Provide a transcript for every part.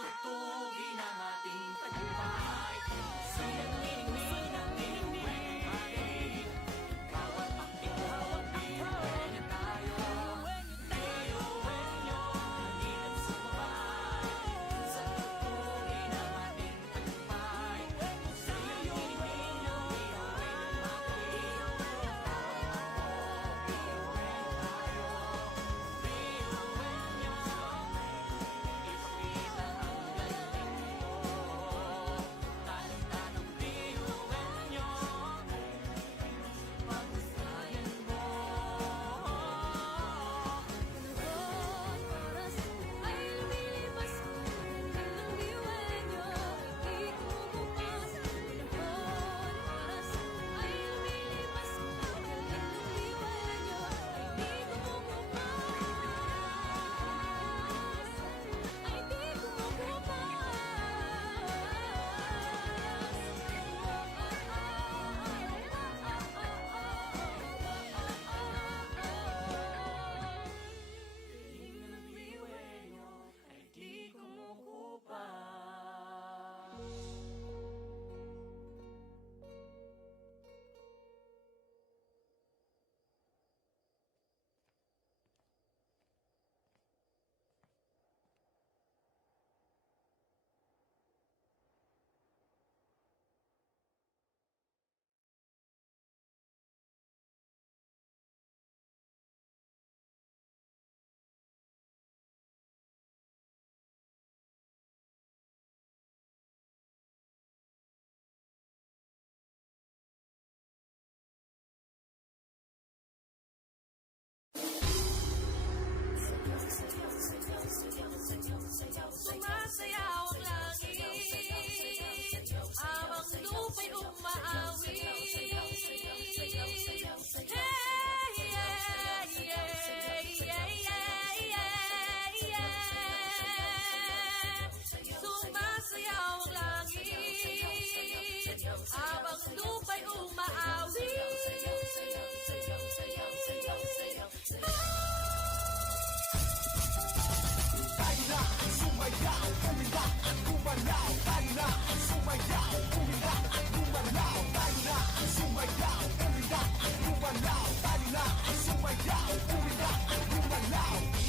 Tugtugin ang ating tagumpay. Sinanginig ng inuwing hari. Bawat pakinggan, iuwenya tayo. Iuwenyo, hindi nagsumabay. Sa tugtugin ang ating tagumpay. Sinanginig ng inuwing hari. Bawat pakinggan, iuwenya tayo. Iuwenyo, ipakita ang galing mo. Talent-tanong iuwenyo, paghusayan mo. Panahon, oras ay lumilipas. Tagal ng diwenyo, hindi kumukupas. Panahon, oras ay lumilipas. Tagal ng diwenyo, hindi kumukupas. Ay di kumukupas. Galing ng diwenyo ay di kumukupas. Sumasayaw ang langit, habang lupa'y umaawi. Hey, yeah, yeah, yeah, yeah, yeah. Sumasayaw ang langit, habang lupa'y umaawi.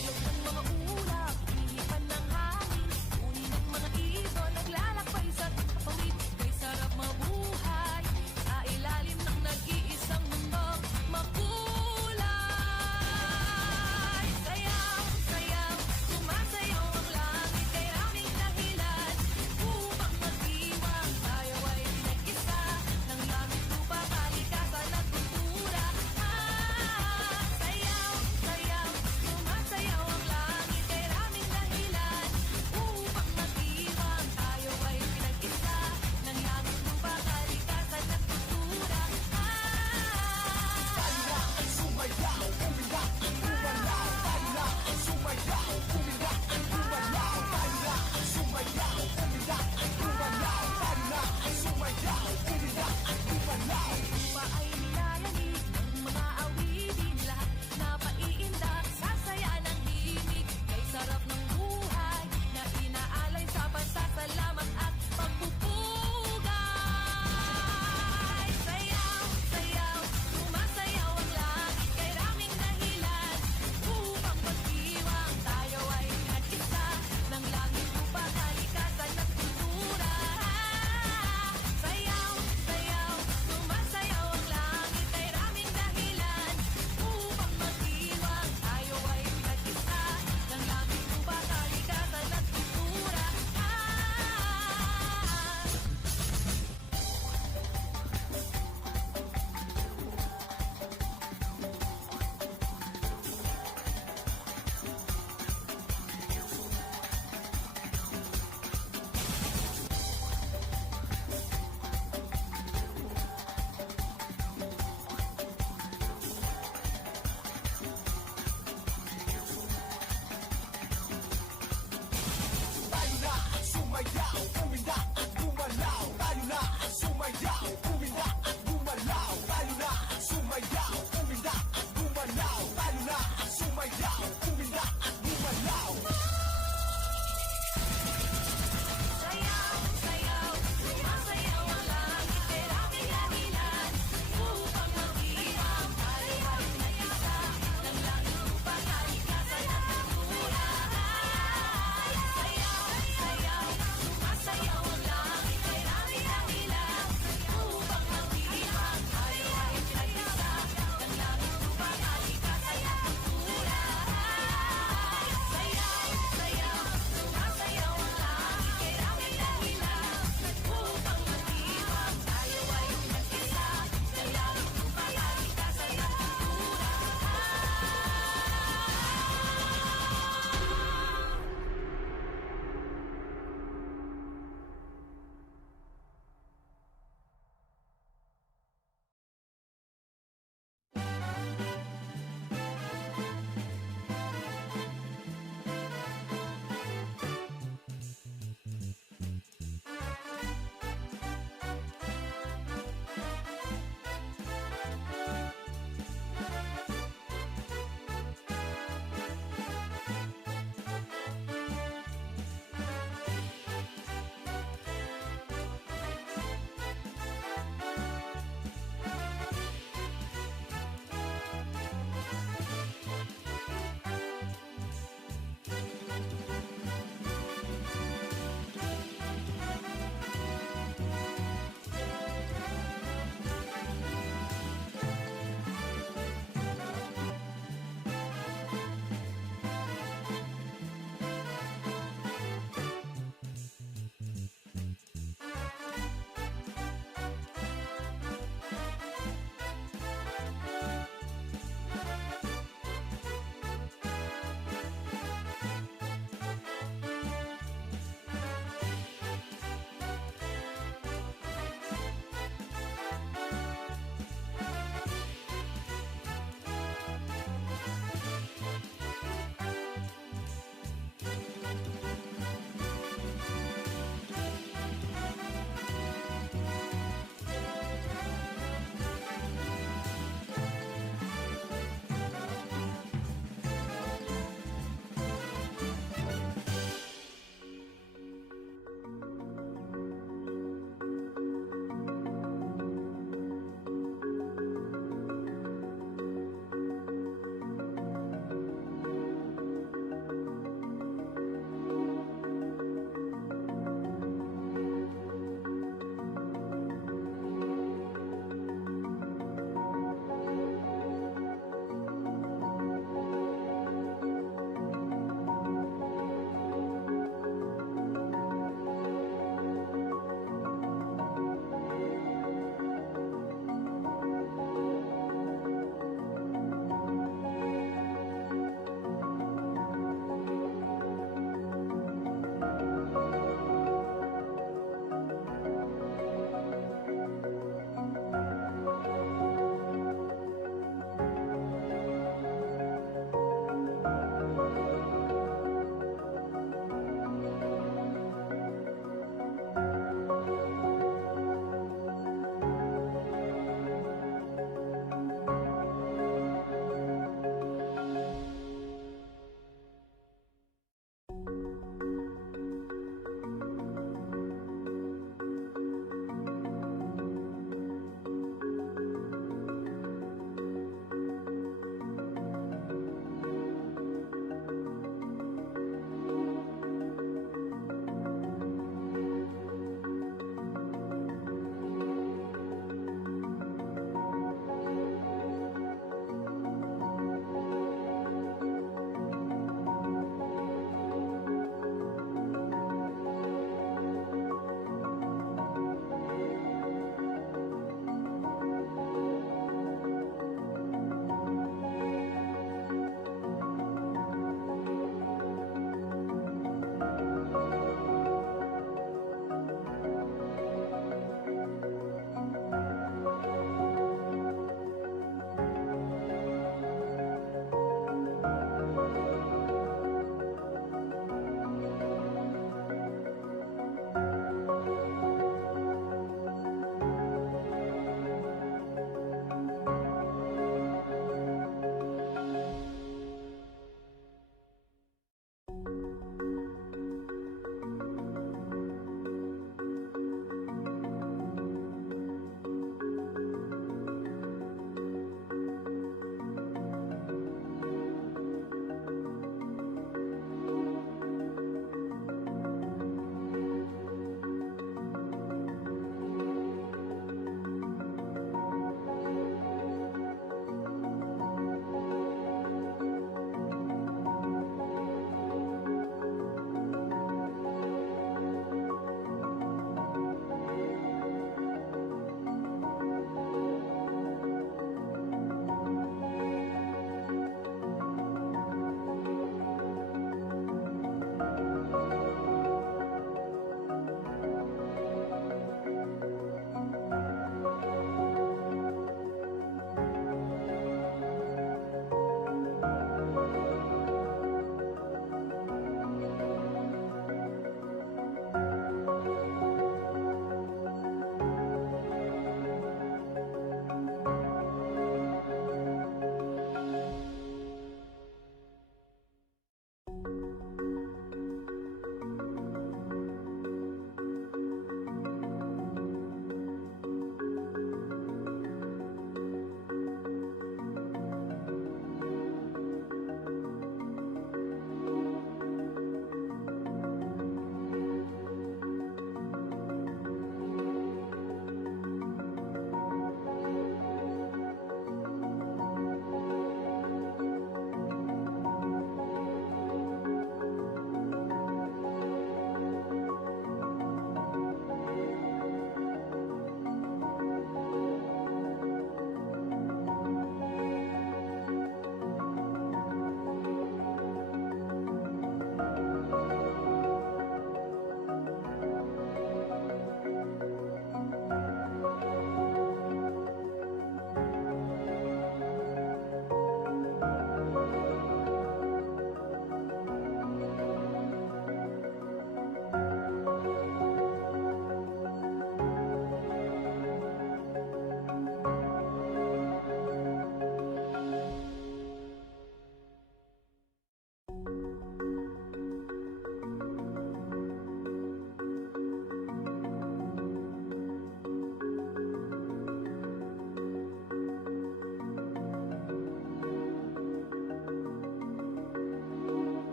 Ilog ng mga ulap, hihimpan ng hangin. Uni ng mga ibon, naglalakbay sa kapawid. Kay sarap mabuhay, sa ilalim ng nag-iisang mundong makulay. Sayaw, sayaw, sumasayaw ang langit. Kay aming dahilan, upang mag-iwang tayo ay pinag-isa. Ng langit, lupa, kalikasan at kultura. Sayaw, sayaw, sumasayaw ang langit. Kay aming dahilan, upang mag-iwang tayo ay pinag-isa. Ng langit, lupa, kalikasan at kultura. Lupa ay nilayanig ng mga awitin. Lahat na paiindak, sasaya ng himig. Kay sarap ng buhay na inaalay sa pasasalamat at pagpupugay. Sayaw, sayaw, sumasayaw ang langit. Kay raming dahilan, upang pag-iwang tayo ay pinag-isa. Ng langit, lupa, kalikasan at kultura. Sayaw, sayaw, sumasayaw ang langit. Kay raming dahilan, upang mag-iwang tayo ay pinag-isa. Ng langit, lupa, kalikasan at kultura.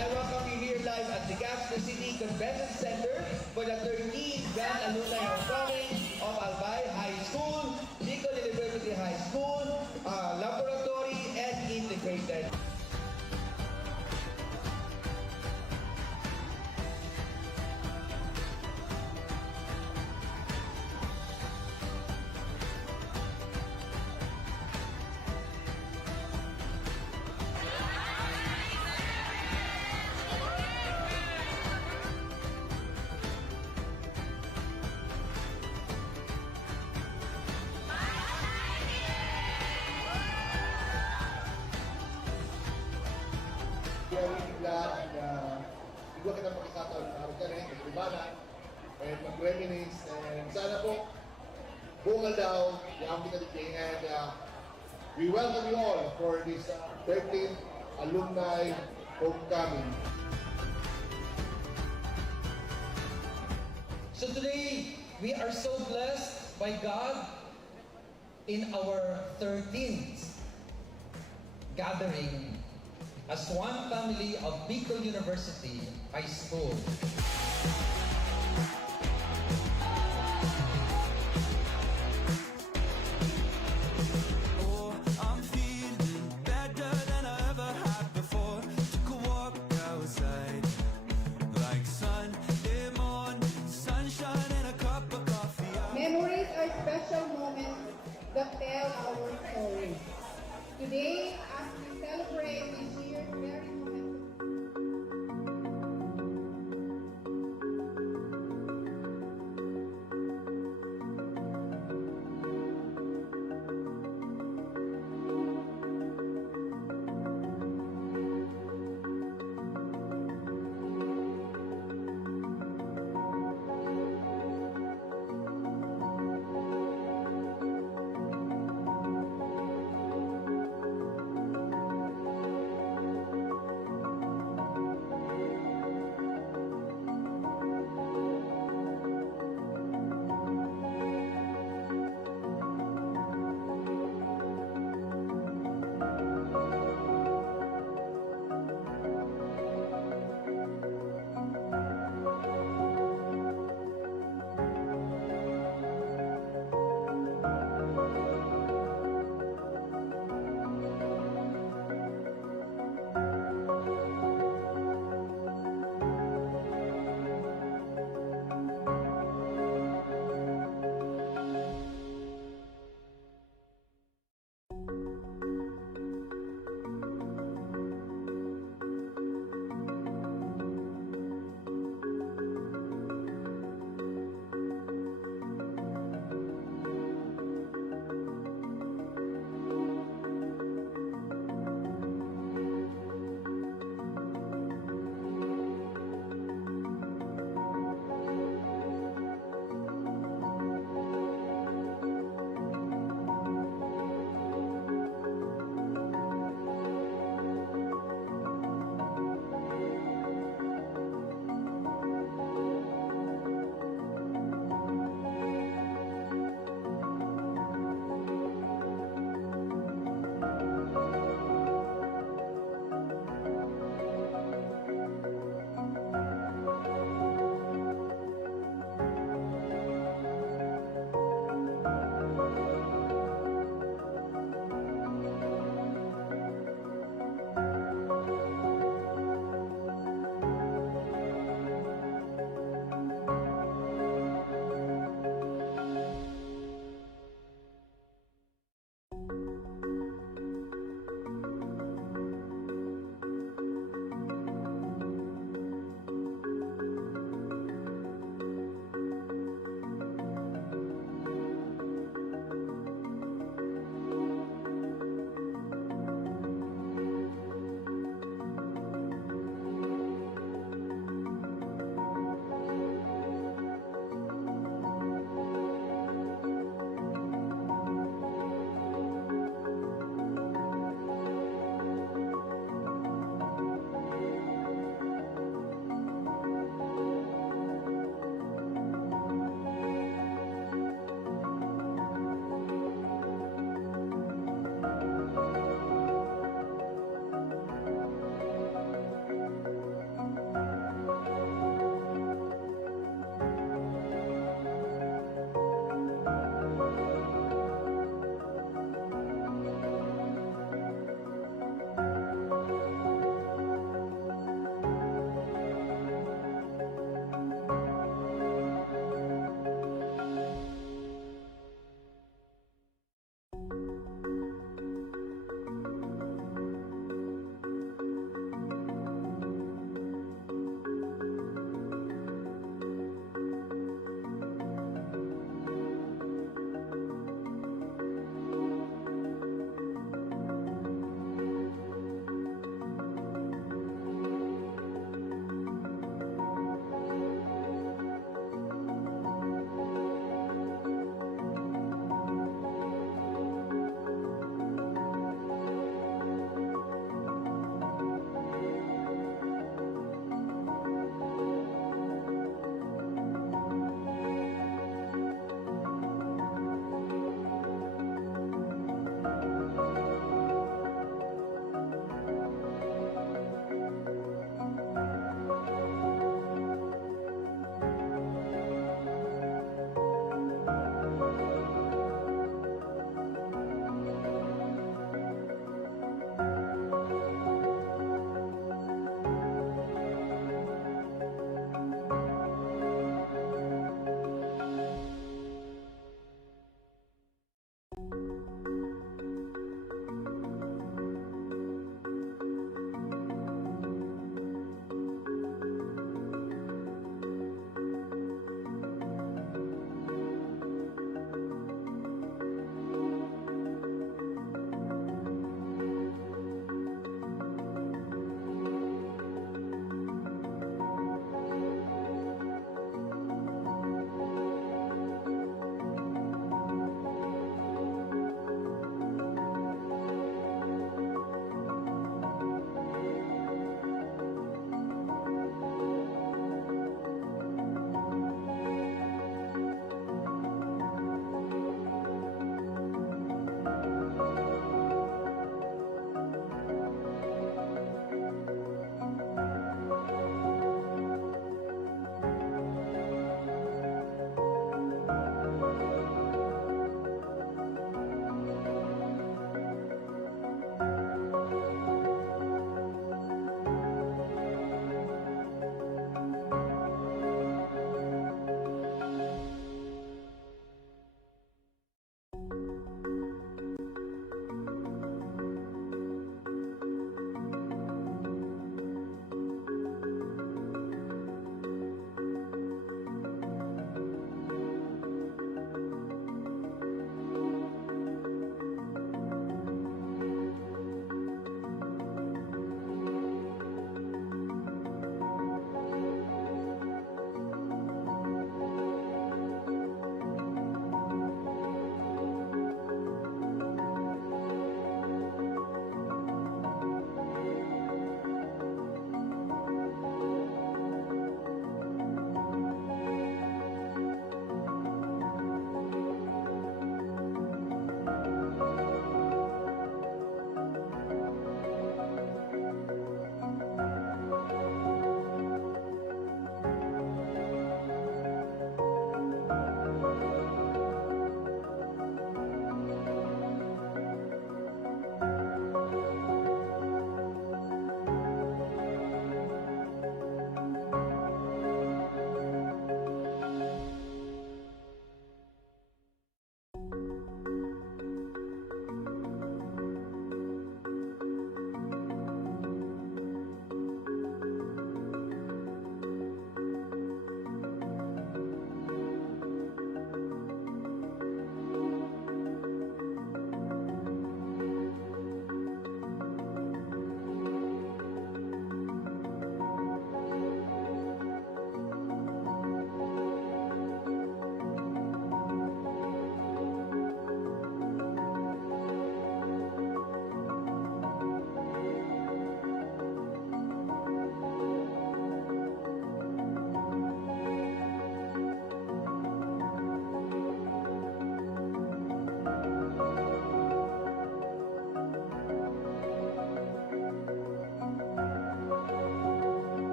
I welcome you here live at the Gaston City Convention Center for the 13th Grand Alumni Homecoming of Albay High School, Bicol University High School, Laboratory, and Integrated. Very glad na bigla kita makikataon na araw ka rin, mag-ibana, and mag-reminisce, and sana po, bungal daw, yung pinaliking, and we welcome you all for this 13th Alumni Homecoming. So today, we are so blessed by God in our 13th gathering as one family of Bicol University High School. Oh, I'm feeling better than I ever had before. Took a walk outside, like Sunday morning, sunshine and a cup of coffee. Memories are special moments that tell our story. Today, as we celebrate this year's very momentous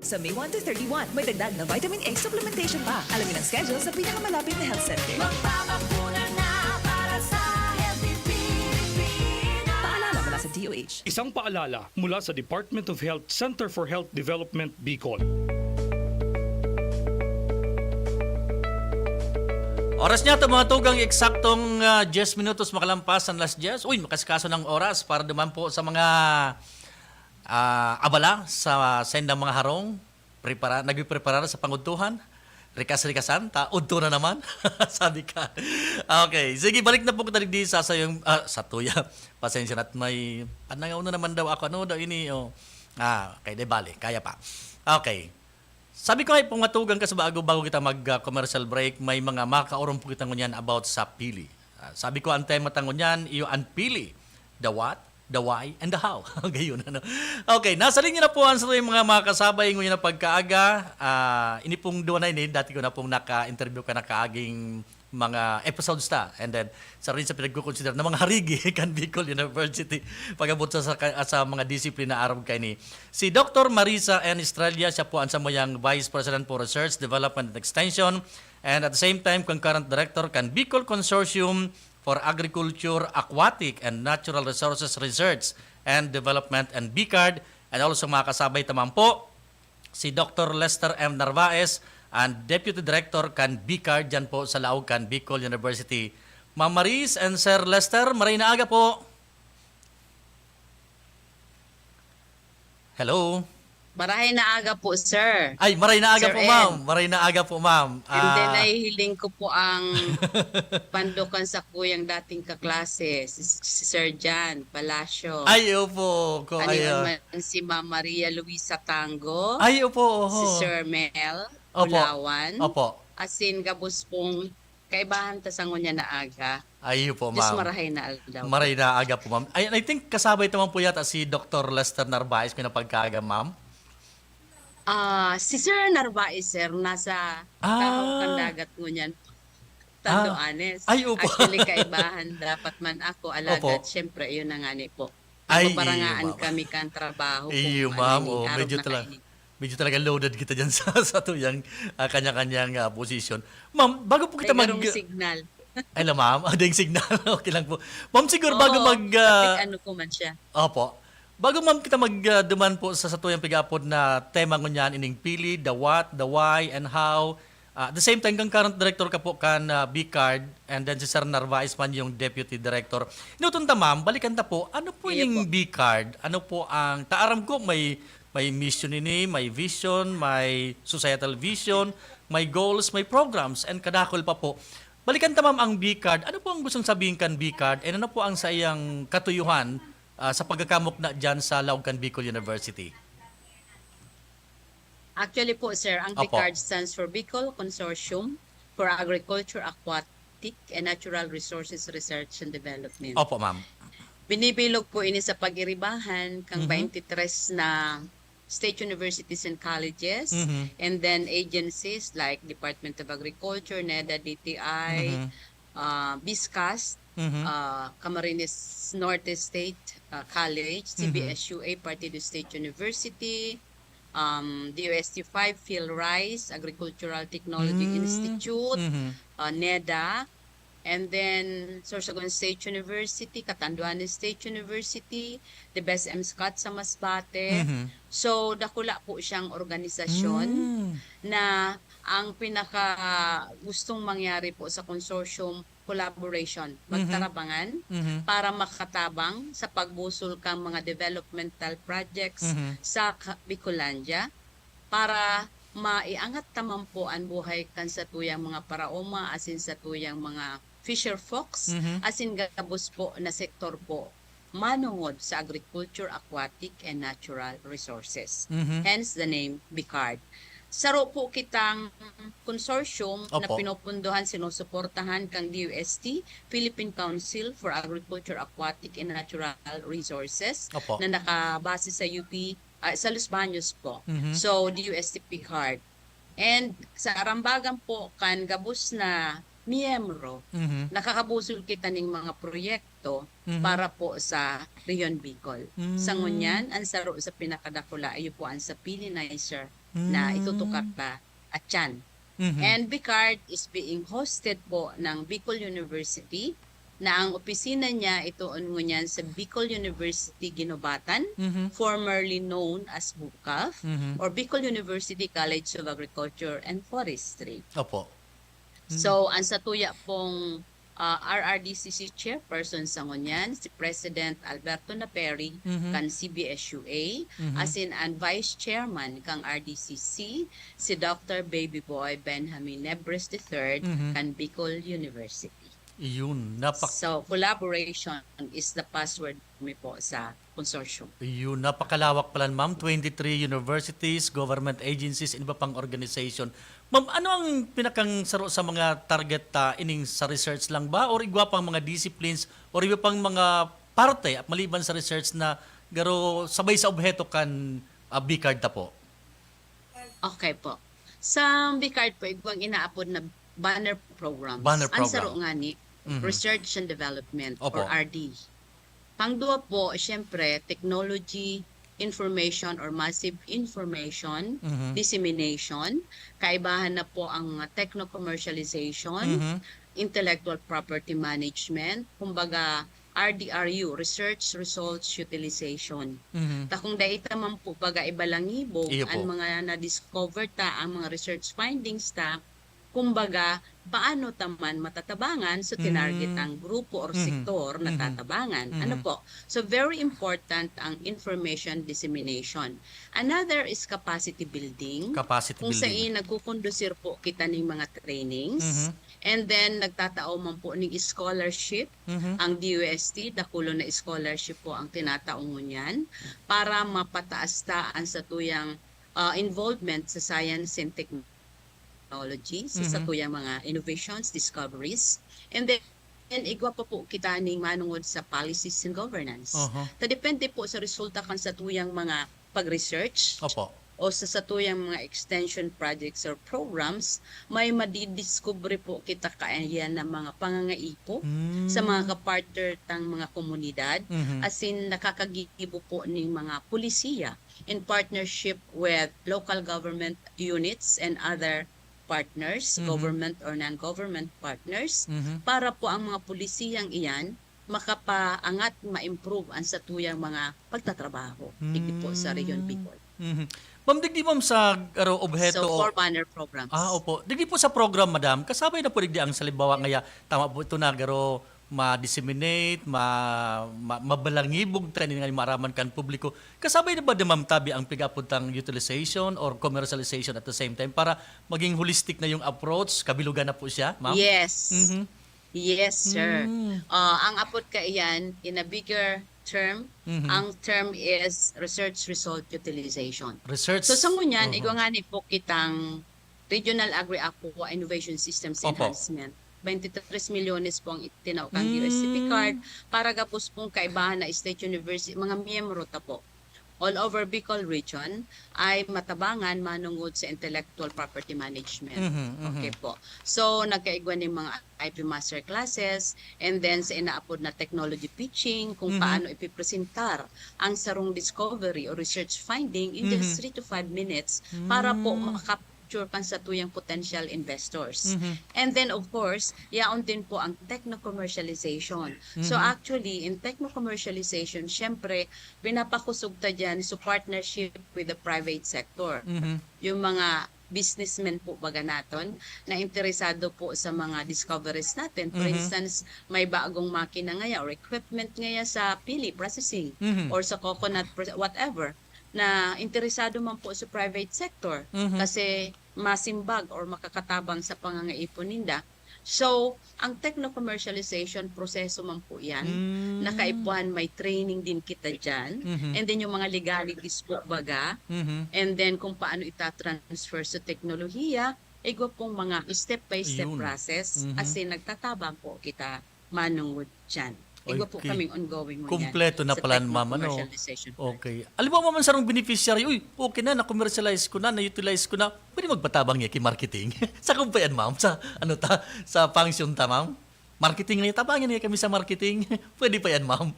Sa May 1 to 31, may dagdag na vitamin A supplementation pa. Alamin ang schedule sa pinakamalapit na health center. Magpapakuna na para sa Healthy Pilipinas. Paalala mula sa DOH. Isang paalala mula sa Department of Health Center for Health Development, Bicol. Oras niya ito mga tugang eksaktong 10 minutos makalampas ang last 10. Uy, makasikaso ng oras para naman po sa mga abala sa sendang mga harong, nagpiprepara sa panguntuhan. Rikas-rikasan, udto na naman. Sabi ka. Okay, sige, balik na po kita di sa yung, sa tuya. Pasensya na at may, panangaw na naman daw ako. Ano daw ini? Oh. Okay, di bali, kaya pa. Okay. Sabi ko ay pumatugang ka sa bago kita mag-commercial break, may mga makaorong po kita ngunyan about sa pili. Sabi ko ang tema tangunyan, iyo ang pili. The what? The why, and the how. Gayon, ano. Okay, nasa linya na po ang sa mga kasabay ngayon na pagkaaga. Ini pong doon na ini, dati ko na pong naka-interview ka na kaaging mga episodes ta. And then, sa rin sa pinag-consider na mga harigi kan Bicol University pag-abot sa mga disiplina Arab kay ni. Si Dr. Marisa N. Estrella, siya po ang samayang Vice President for Research, Development and Extension. And at the same time, concurrent director kan Bicol Consortium for Agriculture, Aquatic, and Natural Resources Research and Development and BICARD. And also mga kasabay tamang po, si Dr. Lester M. Narvaez, and Deputy Director kan BICARD dyan po sa Laog kan Bicol University. Ma'am Maris and Sir Lester, maray na aga po. Hello. Maray na aga po, sir. Ay, maray na aga Sir po, Ed. ma'am. Maray na aga po, ma'am. And then nahihiling ko po ang pandukan sa kuyang dating kaklase, si Sir Jan Palacio. Ay, opo. Ano naman si Ma'am Maria Luisa Tango, Ay, opo. si Sir Mel Opo. Ulawan, Opo. asin gabos pong kaibahan tasangon niya na aga. Ay, opo, Diyos ma'am. marahay na aldaw. Maray na aga po, ma'am. I think kasabay naman po yata si Dr. Lester Narvaez ko na pagkaaga, ma'am. Si Sir Narvaez, sir, nasa Tahaw Dagat mo niyan. Tandoanes. Ay, opo. Actually, kaibahan dapat man ako alagad. Opo. Siyempre, yun na nga ni po. Ay, Paparangaan iyo, ma'am. kami kan trabaho. Iyo, kung ma'am. ano, Oh, araw medyo na talaga. kainin. Medyo talaga loaded kita dyan sa tuyang kanya-kanyang position. Ma'am, bago po kita May mag... garong signal. Ay lang, ma'am. Yung signal. Okay lang po. Ma'am, siguro Oo, bago mag... kapit ano ko man siya. Opo. Bago ma'am kita magduman po sa tuyang pag-apod na tema ngunyan ining pili, the what, the why, and how. At the same time, kang current director ka po kan BICARD, and then si Sir Narvaez man yung deputy director. Inutunta ma'am, balikan ta po, ano po Iyo yung po. BICARD? Ano po ang, taaram ko, may mission ini, may vision, may societal vision, may goals, may programs, and kadakol pa po. Balikan ta ma'am ang BICARD. Ano po ang gustong sabihin kan BICARD? And ano po ang sa iyang katuyuhan sa pagkakamok na dyan sa Laogan Bicol University? Actually po, sir, ang Opo. BICARD stands for Bicol Consortium for Agriculture, Aquatic, and Natural Resources Research and Development. Opo, ma'am. Binibilog po ini sa pag-iribahan kang Mhm. 23 na state universities and colleges, Mhm. and then agencies like Department of Agriculture, NEDA, DTI, Mhm. BISCAS, Mhm. Camarines Norte State College, CBSUA, Partido State University, DOST5, PhilRice, Agricultural Technology Institute, Mhm. NEDA, and then Sorsogon State University, Catanduanes State University, the Best MSCAT sa Masbate. Mhm. So, dakula po siyang organisasyon Mm. na ang pinaka gustong mangyari po sa consortium collaboration, magtarabangan Mhm. para makatabang sa pagbusol kang mga developmental projects Mhm. sa Bicolandia para maiangat tamang po ang buhay kan sa tuyang mga paraoma asin sa tuyang mga fisher folks Mhm. asin gabos po na sektor po manungod sa agriculture, aquatic, and natural resources. Mhm. Hence the name BICARD. Saro po kitang consortium na Opo. pinupunduhan, sinusuportahan kang DUST, Philippine Council for Agriculture, Aquatic, and Natural Resources, Opo. na nakabase sa UP, sa Los Baños po. Mhm. So, DUST BICARD. And sa Arambagan po, kan gabus na miyembro, Mhm. nakakabusol kita ng mga proyekto proyekto para po sa Rion Bicol. Sa ngunyan, ang saro sa pinakadakula ay po ang sa pilinizer na itutukar ta at yan. And Bicard is being hosted po ng Bicol University na ang opisina niya ito ngunyan sa Bicol University Ginobatan, formerly known as BUCAF, or Bicol University College of Agriculture and Forestry. Opo. So, ang satuya pong RRDCC chairperson sa ngunyan, si President Alberto Naperi, kan CBSUA, as in ang vice chairman kang RDCC, si Dr. Baby Boy Benjamin Nebres III, kan Bicol University. Yun, So, collaboration is the password mi po sa consortium. Yun, napakalawak pala, ma'am. 23 universities, government agencies, iba pang organization. Ma'am, ano ang pinakang saro sa mga target ining sa research lang ba? Or igwa pang mga disciplines? Or iba pang mga parte at maliban sa research na garo sabay sa obheto kan Bicard ta po? Okay po. Sa Bicard po, igwang inaapod na banner programs. Banner Ang program. saro nga ni, Research and Development, Opo. or RD. Pangduwa po, siyempre, technology, information or massive information, dissemination, kaibahan na po ang techno-commercialization, intellectual property management, kumbaga RDRU, Research Results Utilization. Takong data man po baga ibalangibog Iyo po. ang mga na-discover ta, ang mga research findings ta, kumbaga paano taman matatabangan so tinarget ang grupo or sektor na tatabangan. Ano po? So very important ang information dissemination. Another is capacity building. Capacity Kung building. saan nagkukondusir po kita ng mga trainings. And then nagtatao man po ng scholarship. Ang DUST, dakulo na scholarship po ang tinataong niyan para mapataas taan sa tuyang involvement sa science and technology, sa tuyang mga innovations, discoveries. And then igwa pa po kita ning manungod sa policies and governance. Ta depende po sa resulta kan sa tuyang mga pag-research Opo. o sa satuyang mga extension projects or programs, may madidiscover po kita kaayan ng mga pangangaipo sa mga kapartner tang mga komunidad, as in nakakagibo po ng mga pulisiya in partnership with local government units and other partners, government or non-government partners, para po ang mga pulisiyang iyan makapaangat, ma-improve ang satuyang mga pagtatrabaho digdi po sa Region Bicol. Ma'am, digdi ma'am sa obheto. So, four banner programs. Opo. Digdi po sa program, madam, kasabay na po digdi ang salibawa ngaya, tama po ito na, garo ma-disseminate, mabalangibog training nga maraman kan publiko. Kasabay na ba di ma'am tabi ang pigapuntang utilization or commercialization at the same time para maging holistic na yung approach, kabilugan na po siya, ma'am? Yes. Yes, sir. Ang apod ka iyan, in a bigger term, ang term is research result utilization. Research. So sa ngunyan, igwangani po kitang Regional Agri-Aqua Innovation Systems Opo. Enhancement. 23 milyones po ang itinawag USCP card para gapos pong kaibahan na State University, mga miyembro ta po. All over Bicol region ay matabangan manungod sa intellectual property management. Okay po. So nagkaigwan ng mga IP master classes and then sa inaapod na technology pitching kung paano ipipresentar ang sarong discovery or research finding in just 3 to 5 minutes para po makapag pan sa tuyang potential investors. And then of course, yaon din po ang techno-commercialization. So actually, in techno-commercialization, syempre, pinapakusog ta dyan sa partnership with the private sector. Yung mga businessmen po baga naton na interesado po sa mga discoveries natin. For instance, may bagong makina ngaya or equipment ngaya sa pili processing or sa coconut, whatever, na interesado man po sa private sector kasi masimbag or makakatabang sa pangangaipon ninda. So, ang techno-commercialization proseso man po yan. Nakaipuan, may training din kita dyan. And then yung mga legalities po baga. And then kung paano itatransfer sa teknolohiya, igwa pong mga step-by-step Yun. process. As in, nagtatabang po kita manungod dyan. Igwa po Okay. kaming ongoing mo Kompleto na pala, ma'am, ano? commercialization. Okay. Alam mo man sarong beneficiary, uy, okay na, na-commercialize ko na, na-utilize ko na, pwede magpatabang niya kay marketing. Sa kumpayan, ma'am? Sa, sa function ta, ma'am? Marketing ngayon, tabangin niya kami sa marketing. Pwede pa yan, ma'am?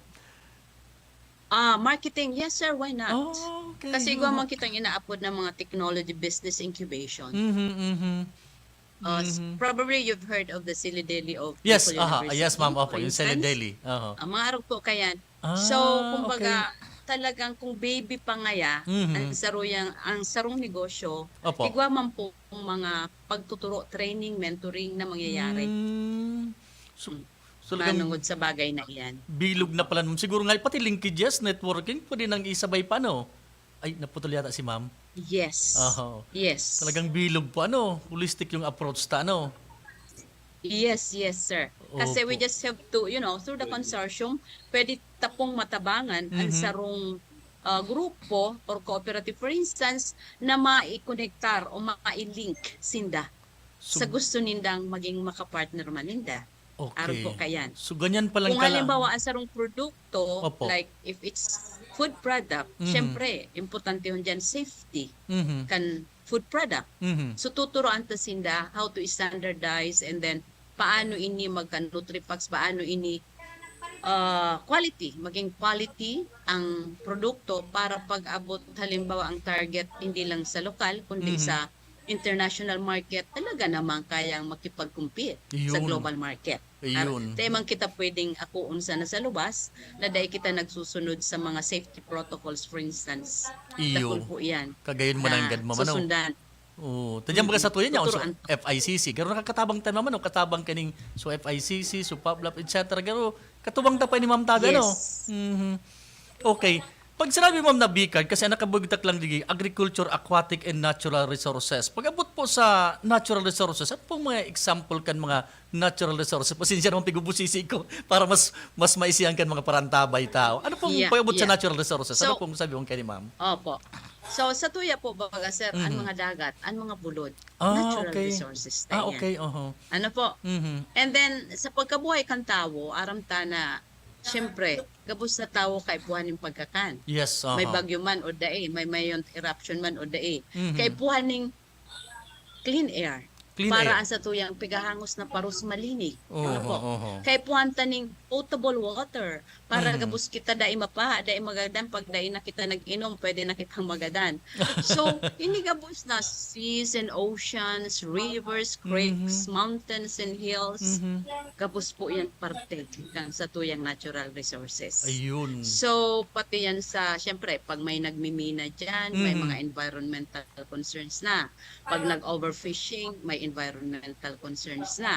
Marketing, yes sir, why not? Oh, okay. Kasi gawa man kitang inaapod ng mga technology business incubation. Probably you've heard of the Silly Daily of Yes, Bicol University, yes, ma'am. Opo, for yung Silly instance. Daily. Ang mga araw po kayan. So, kumbaga, talagang kung baby pa ngaya, ang sarong negosyo, Opo. igwa man po ang mga pagtuturo, training, mentoring na mangyayari. So, talagang Manungod sa bagay na iyan. bilog na pala. Siguro nga, pati linkages, networking, pwede nang isabay pa, no? Ay, naputol yata si ma'am. Yes. Yes. Talagang bilog po, holistic yung approach ta, Yes, sir. Kasi we Opo. just have to, through the consortium, pwede tapong matabangan ang sarong grupo or cooperative, for instance, na maikonektar o mailink sinda sa gusto nindang maging makapartner maninda. Araw po kayan. So, ganyan pa lang Kung halimbawa ang sarong produkto, Opo. like if it's food product, syempre, importante yun dyan, safety kan food product. So tuturuan ta sinda how to standardize and then paano ini magka-Nutrifax, paano ini maging quality ang produkto para pag-abot halimbawa ang target hindi lang sa lokal kundi sa international market, talaga namang kayang makipag-compete sa Yun. global market. Ayun. Temang kita pwedeng akuon sana sa lubas na dahil kita nagsusunod sa mga safety protocols, for instance. Iyo. Dakol po yan. Kagayon mo na ng gad mo, ano? susundan. Tadyan baga sa tuyan niya, so Tuturuan. FICC. Garo nakatabang tayo naman, katabang kaning so FICC, so PubLab, etc. Garo, katubang tapay ni Ma'am Taga, no? Yes. Okay. Pag sinabi Ma'am na BICAD, kasi nakabugtak lang digi, agriculture, aquatic, and natural resources. Pag abot po sa natural resources, ano pong mga example kan mga natural resources? Pasensya naman pigubusisi ko para mas maisiyan kan mga parantabay tao. Ano pong Yeah, pag abot sa yeah. natural resources? Ano So- pong sabi mong kay ni Ma'am? Opo. So sa tuya po baga sir, ang mga dagat, ang mga bulod, Ah, natural okay. resources na yan. Okay, Ano po? Mhm. And then sa pagkabuhay kang tao, aram ta na syempre, gabos na tao kay buhan yung pagkakan. Yes, May bagyo man o dae, may mayon eruption man o dae. Mhm. Kay buhaning clean air. Clean para air. ang sa tuyang pigahangos na paros malinig. Oo, Ano po? oo. Kay puhanta ning potable water para Mhm. gabos kita dai mapa, dai magadan pag dai na kita nag-inom, pwede na kitang magadan. So, ini gabos na seas and oceans, rivers, creeks, mountains and hills. Gabos po yan parte kang sa tuyang natural resources. Ayun. So, pati yan sa, syempre, pag may nagmimina dyan, may mga environmental concerns na. Pag nag-overfishing, may environmental concerns na.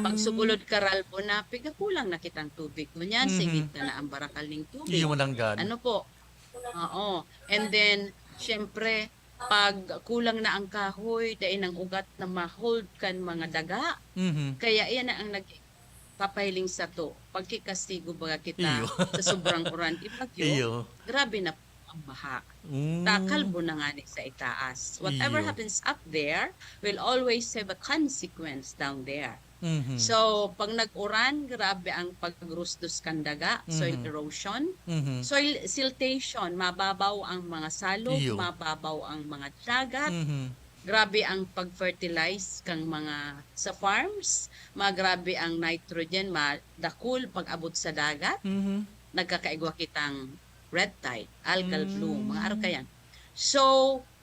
Pag sugulod karal po na, pigakulang na kitang tubig mo niyan, sigit na ang barakal ng tubig. Iyo man God. Ano po? Oo. And then, syempre, pag kulang na ang kahoy, dahil ng ugat na ma-hold kan mga daga, Mhm. kaya yan na ang nagpapahiling sa to. Pagkikastigo baga kita Iyo. sa sobrang uran ibagyo, Iyo. grabe na po ang baha. Mm. Takalbo na nga ni sa itaas. Whatever Iyo. happens up there will always have a consequence down there. Mhm. So, pag nag-uran, grabe ang pagrustos kan daga, soil erosion, Mhm. soil siltation, mababaw ang mga salog, Iyo. mababaw ang mga dagat, Mhm. grabe ang pag-fertilize kang mga sa farms, grabe ang nitrogen, madakul pag abot sa dagat, Mhm. nagkakaigwa kitang red tide, algal bloom, mga araw kayan. So,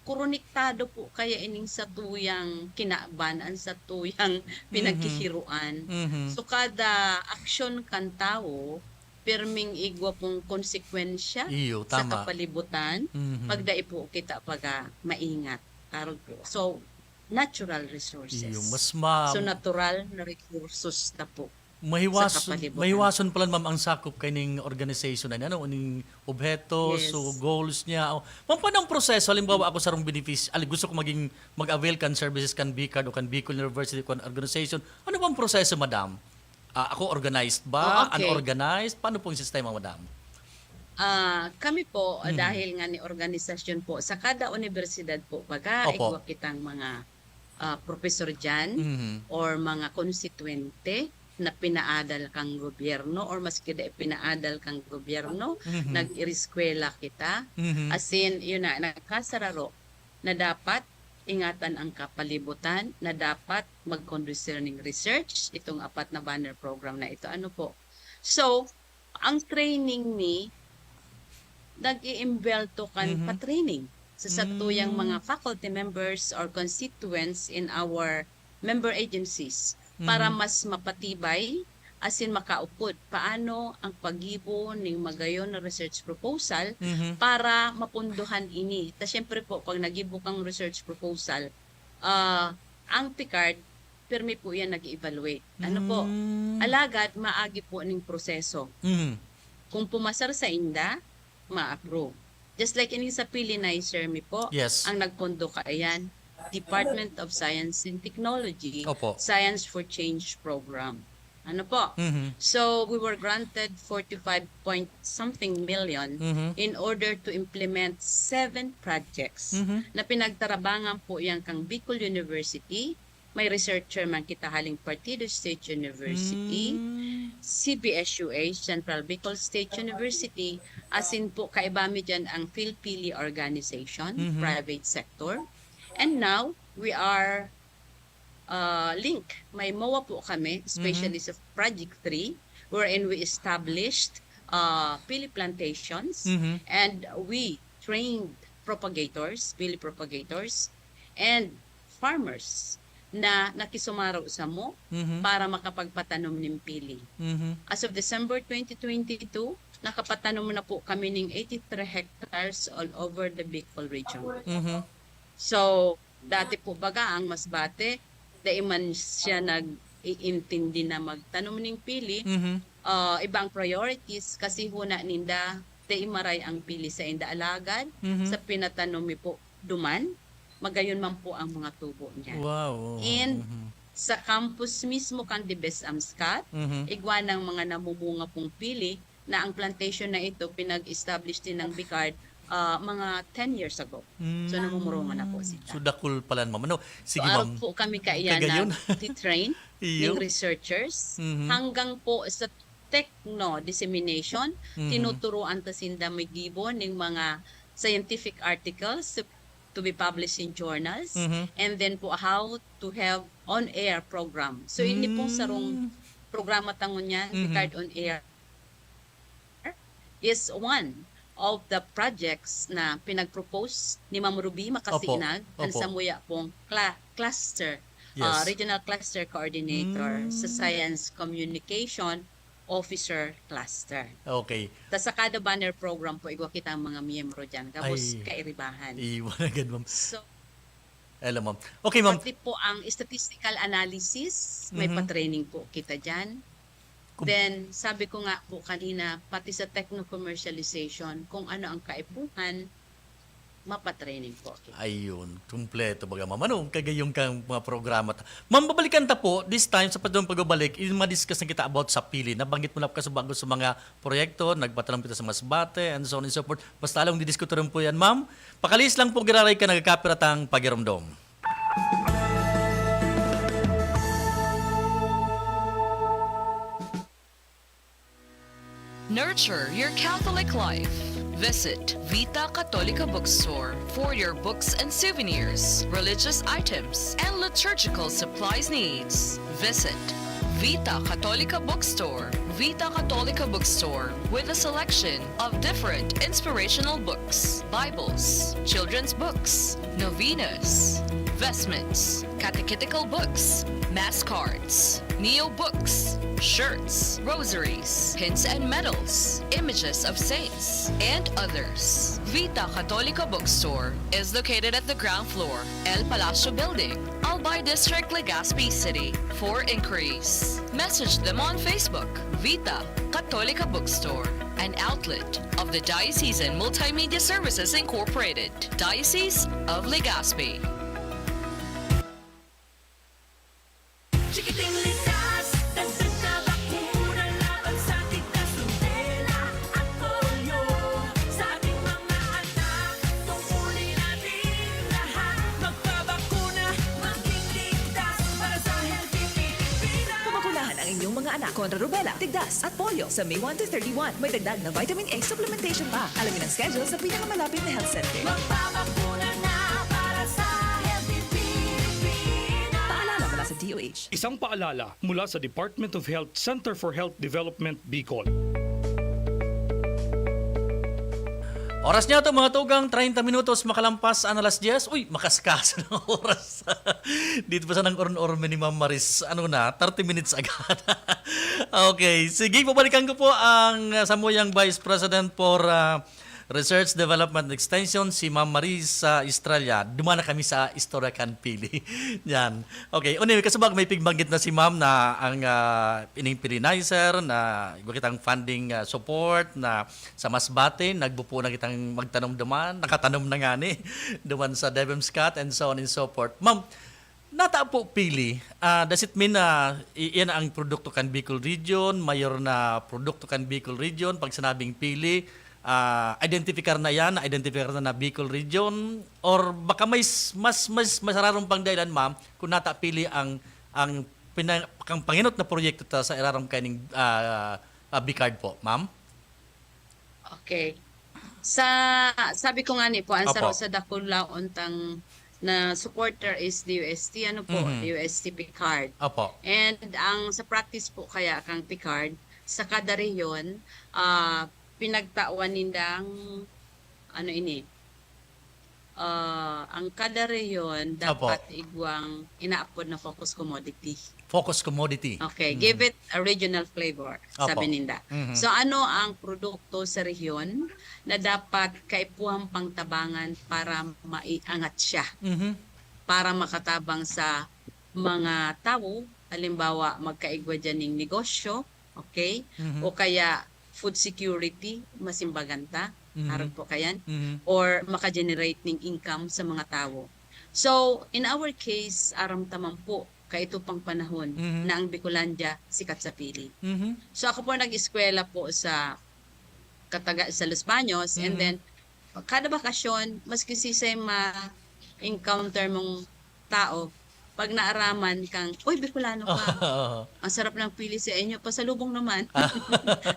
kuroniktado po kaya ining sa tuyang kinaabanan, sa tuyang pinagkihiruan. Mhm. So, kada aksyon kan tao, pirming igwa pong konsekwensya Iyo, sa tama. kapalibutan, Mhm. pagdai po kita paga maingat. Karog po. So, natural resources. Iyo, So, natural na resources na po. sa kapalibutan. mahiwason pala ma'am ang sakop kay ning organization na ano ning objeto Yes. so goals niya. Ma'am paano ang proseso halimbawa ako sa rong benefits gusto ko mag-avail kan services kan BICAD o kan Bicol University kan organization. Ano bang proseso madam? Ako organized ba? Oh, okay. Unorganized? Paano pong sistema madam? Kami po, dahil nga ni organisasyon po, sa kada universidad po, baga, Opo. igwa kitang mga professor dyan, Mhm. or mga konstituente na pinaadal kang gobyerno, or maski da pinaadal kang gobyerno, nag-iriskwela kita. Mhm. As in, yun na, nakasararo na dapat ingatan ang kapalibutan na dapat mag-concerning research, itong 4 na banner program na ito. Ano po? So, ang training ni nag-iimbelto kan pa-training sa satuyang mga faculty members or constituents in our member agencies para mas mapatibay asin makaupod paano ang paggibo ng magayon na research proposal para mapunduhan ini. Ta syempre po pag nagibo kang research proposal, ang PICARD permi po yan nag-evaluate. Ano po? Alagad maagi po ning proseso. Kung pumasar sa inda, ma-approve. Just like ini sa Pilinizer mi po, Yes. ang nagpondo ka ayan, Department of Science and Technology, Opo. Science for Change Program. Ano po? So, we were granted 45 point something million in order to implement 7 projects na pinagtarabangan po yan kang Bicol University, may researcher man kita haling Partido State University, CBSUA, Central Bicol State University, asin po kaibami dyan ang PhilPili organization, private sector. And now, we are link. May MOA po kami, especially sa Project 3, wherein we established pili plantations and we trained propagators, pili propagators, and farmers na nakisumaro sa mo para makapagpatanom ng pili. As of December 2022, nakapatanom na po kami ng 83 hectares all over the Bicol region. So, dati po baga ang Masbate, daiman siya nag-iintindi na magtanom ng pili, ibang priorities kasi huna ninda daimaray ang pili sa inda alagad sa pinatanomi po duman, magayon man po ang mga tubo niya. Wow. And sa campus mismo kang Dibes Amscat, igwa ng mga namumunga pong pili na ang plantation na ito pinag-establish din ng BICARD mga 10 years ago. So, namumurungan na po sila. So, dakul pala naman. No, sige, So, araw ma'am. po kami kaiyan Kagayon. na titrain Iyo. ng researchers hanggang po sa techno dissemination, tinuturuan ta sinda may gibo ng mga scientific articles to be published in journals and then po how to have on-air program. So, ini pong sarong programa tangon niya, PICARD on Air, is one of the projects na pinag-propose ni Ma'am Ruby Makasinag ang Opo. samuya pong cluster, Yes. regional cluster coordinator sa Science Communication Officer Cluster. Okay. Ta sa kada banner program po, igwa kita ang mga miyembro dyan, Ay. kapos kairibahan. Iwan agad, ma'am. So, Hello, ma'am. Okay, ma'am. pati po ang statistical analysis, may pa-training po kita dyan. Kung- Then, sabi ko nga po kanina, pati sa techno-commercialization, kung ano ang kaipuhan, mapatraining po kita. Ayun, kumpleto baga ma'am. Ano, kagayong kang mga programa. Ma'am, babalikan ta po, this time, sa padong pagbabalik, ma-discuss na kita about sa pili. Nabanggit mo na ka sa bago sa mga proyekto, nagpatanong kita sa Masbate, and so on and so forth. Basta alam, didiskuto rin po yan, ma'am. Pakalis lang po, giraray ka nagkapiratang pagiromdom. Nurture your Catholic life. Visit Vita Católica Bookstore for your books and souvenirs, religious items, and liturgical supplies needs. Visit Vita Católica Bookstore. Vita Católica Bookstore with a selection of different inspirational books, Bibles, children's books, novenas, vestments, catechetical books, mass cards, neo books, shirts, rosaries, pins and medals, images of saints, and others. Vita Católica Bookstore is located at the ground floor, El Palacio Building, Albay District, Legazpi City. For inquiries, message them on Facebook. Vita Católica Bookstore, an outlet of the Diocesan Multimedia Services Incorporated, Diocese of Legazpi. Chikiting likas, dagdag na bakuna laban sa tignas, rubella at polio. Sa ating mga anak, tungkulin natin lahat. Magpabakuna, maging ligtas para sa healthy Pilipinas. Pamakunahan ang inyong mga anak kontra rubella, tigdas at polio sa May 1 to 31. May dagdag na vitamin A supplementation pa. Alamin ang schedule sa pinakamalapit na health center. Magpabakuna na para sa healthy DOH. Isang paalala mula sa Department of Health Center for Health Development Bicol. Oras niya ito mga tugang, 30 minutos makalampas ang alas 10. Uy, makaskas ng oras. Dito pa sa nang oron-oron ni Ma'am Maris, 30 minutes agad. Okay, sige, pabalikan ko po ang samuyang Vice President for Research, Development, and Extension, si Ma'am Maris Estrella. Dumana kami sa Historican Pili. Yan. Okay, anyway, kasabag may pigbanggit na si Ma'am na ang ining pilinizer, na iba kitang funding support, na sa Masbate, nagbupo na kitang magtanom duman, nakatanom na nga ni, duman sa Devemscat, and so on and so forth. Ma'am, nata po pili, does it mean na iyan ang produkto kan Bicol Region, mayor na produkto kan Bicol Region, pag sinabing pili, identificar na yan, identificar na Bicol Region, or baka mas masararong pang dahilan, ma'am, kung natapili ang panginot na proyekto ta sa irarong kaning Bicard po, ma'am? Okay. Sabi ko nga ni po, ang Opo. saro sa dakulaon tang na supporter is the UST, ano po, UST Picard. Opo. And ang sa practice po kaya kang Picard, sa kada rehiyon, pinagtawan nindang ang kada rehiyon dapat igwang inaapod na focus commodity. Focus commodity. Okay, give it a regional flavor, sabi Opo. ninda. So ano ang produkto sa rehiyon na dapat kaipuhang pangtabangan para maiangat siya, para makatabang sa mga tao, halimbawa magkaigwa dyan ng negosyo, okay? O kaya food security, masimbaganta, harap po kayan, or maka-generate ng income sa mga tao. So, in our case, aram tamang po, kaito pang panahon na ang Bicolandia sikat sa pili. So, ako po nag-eskwela po sa sa Los Baños, and then, kada bakasyon, maski sisay ma-encounter mong tao, pag naaraman kang, uy, Bicolano ka. Ang sarap ng pili sa inyo. Pasalubong naman.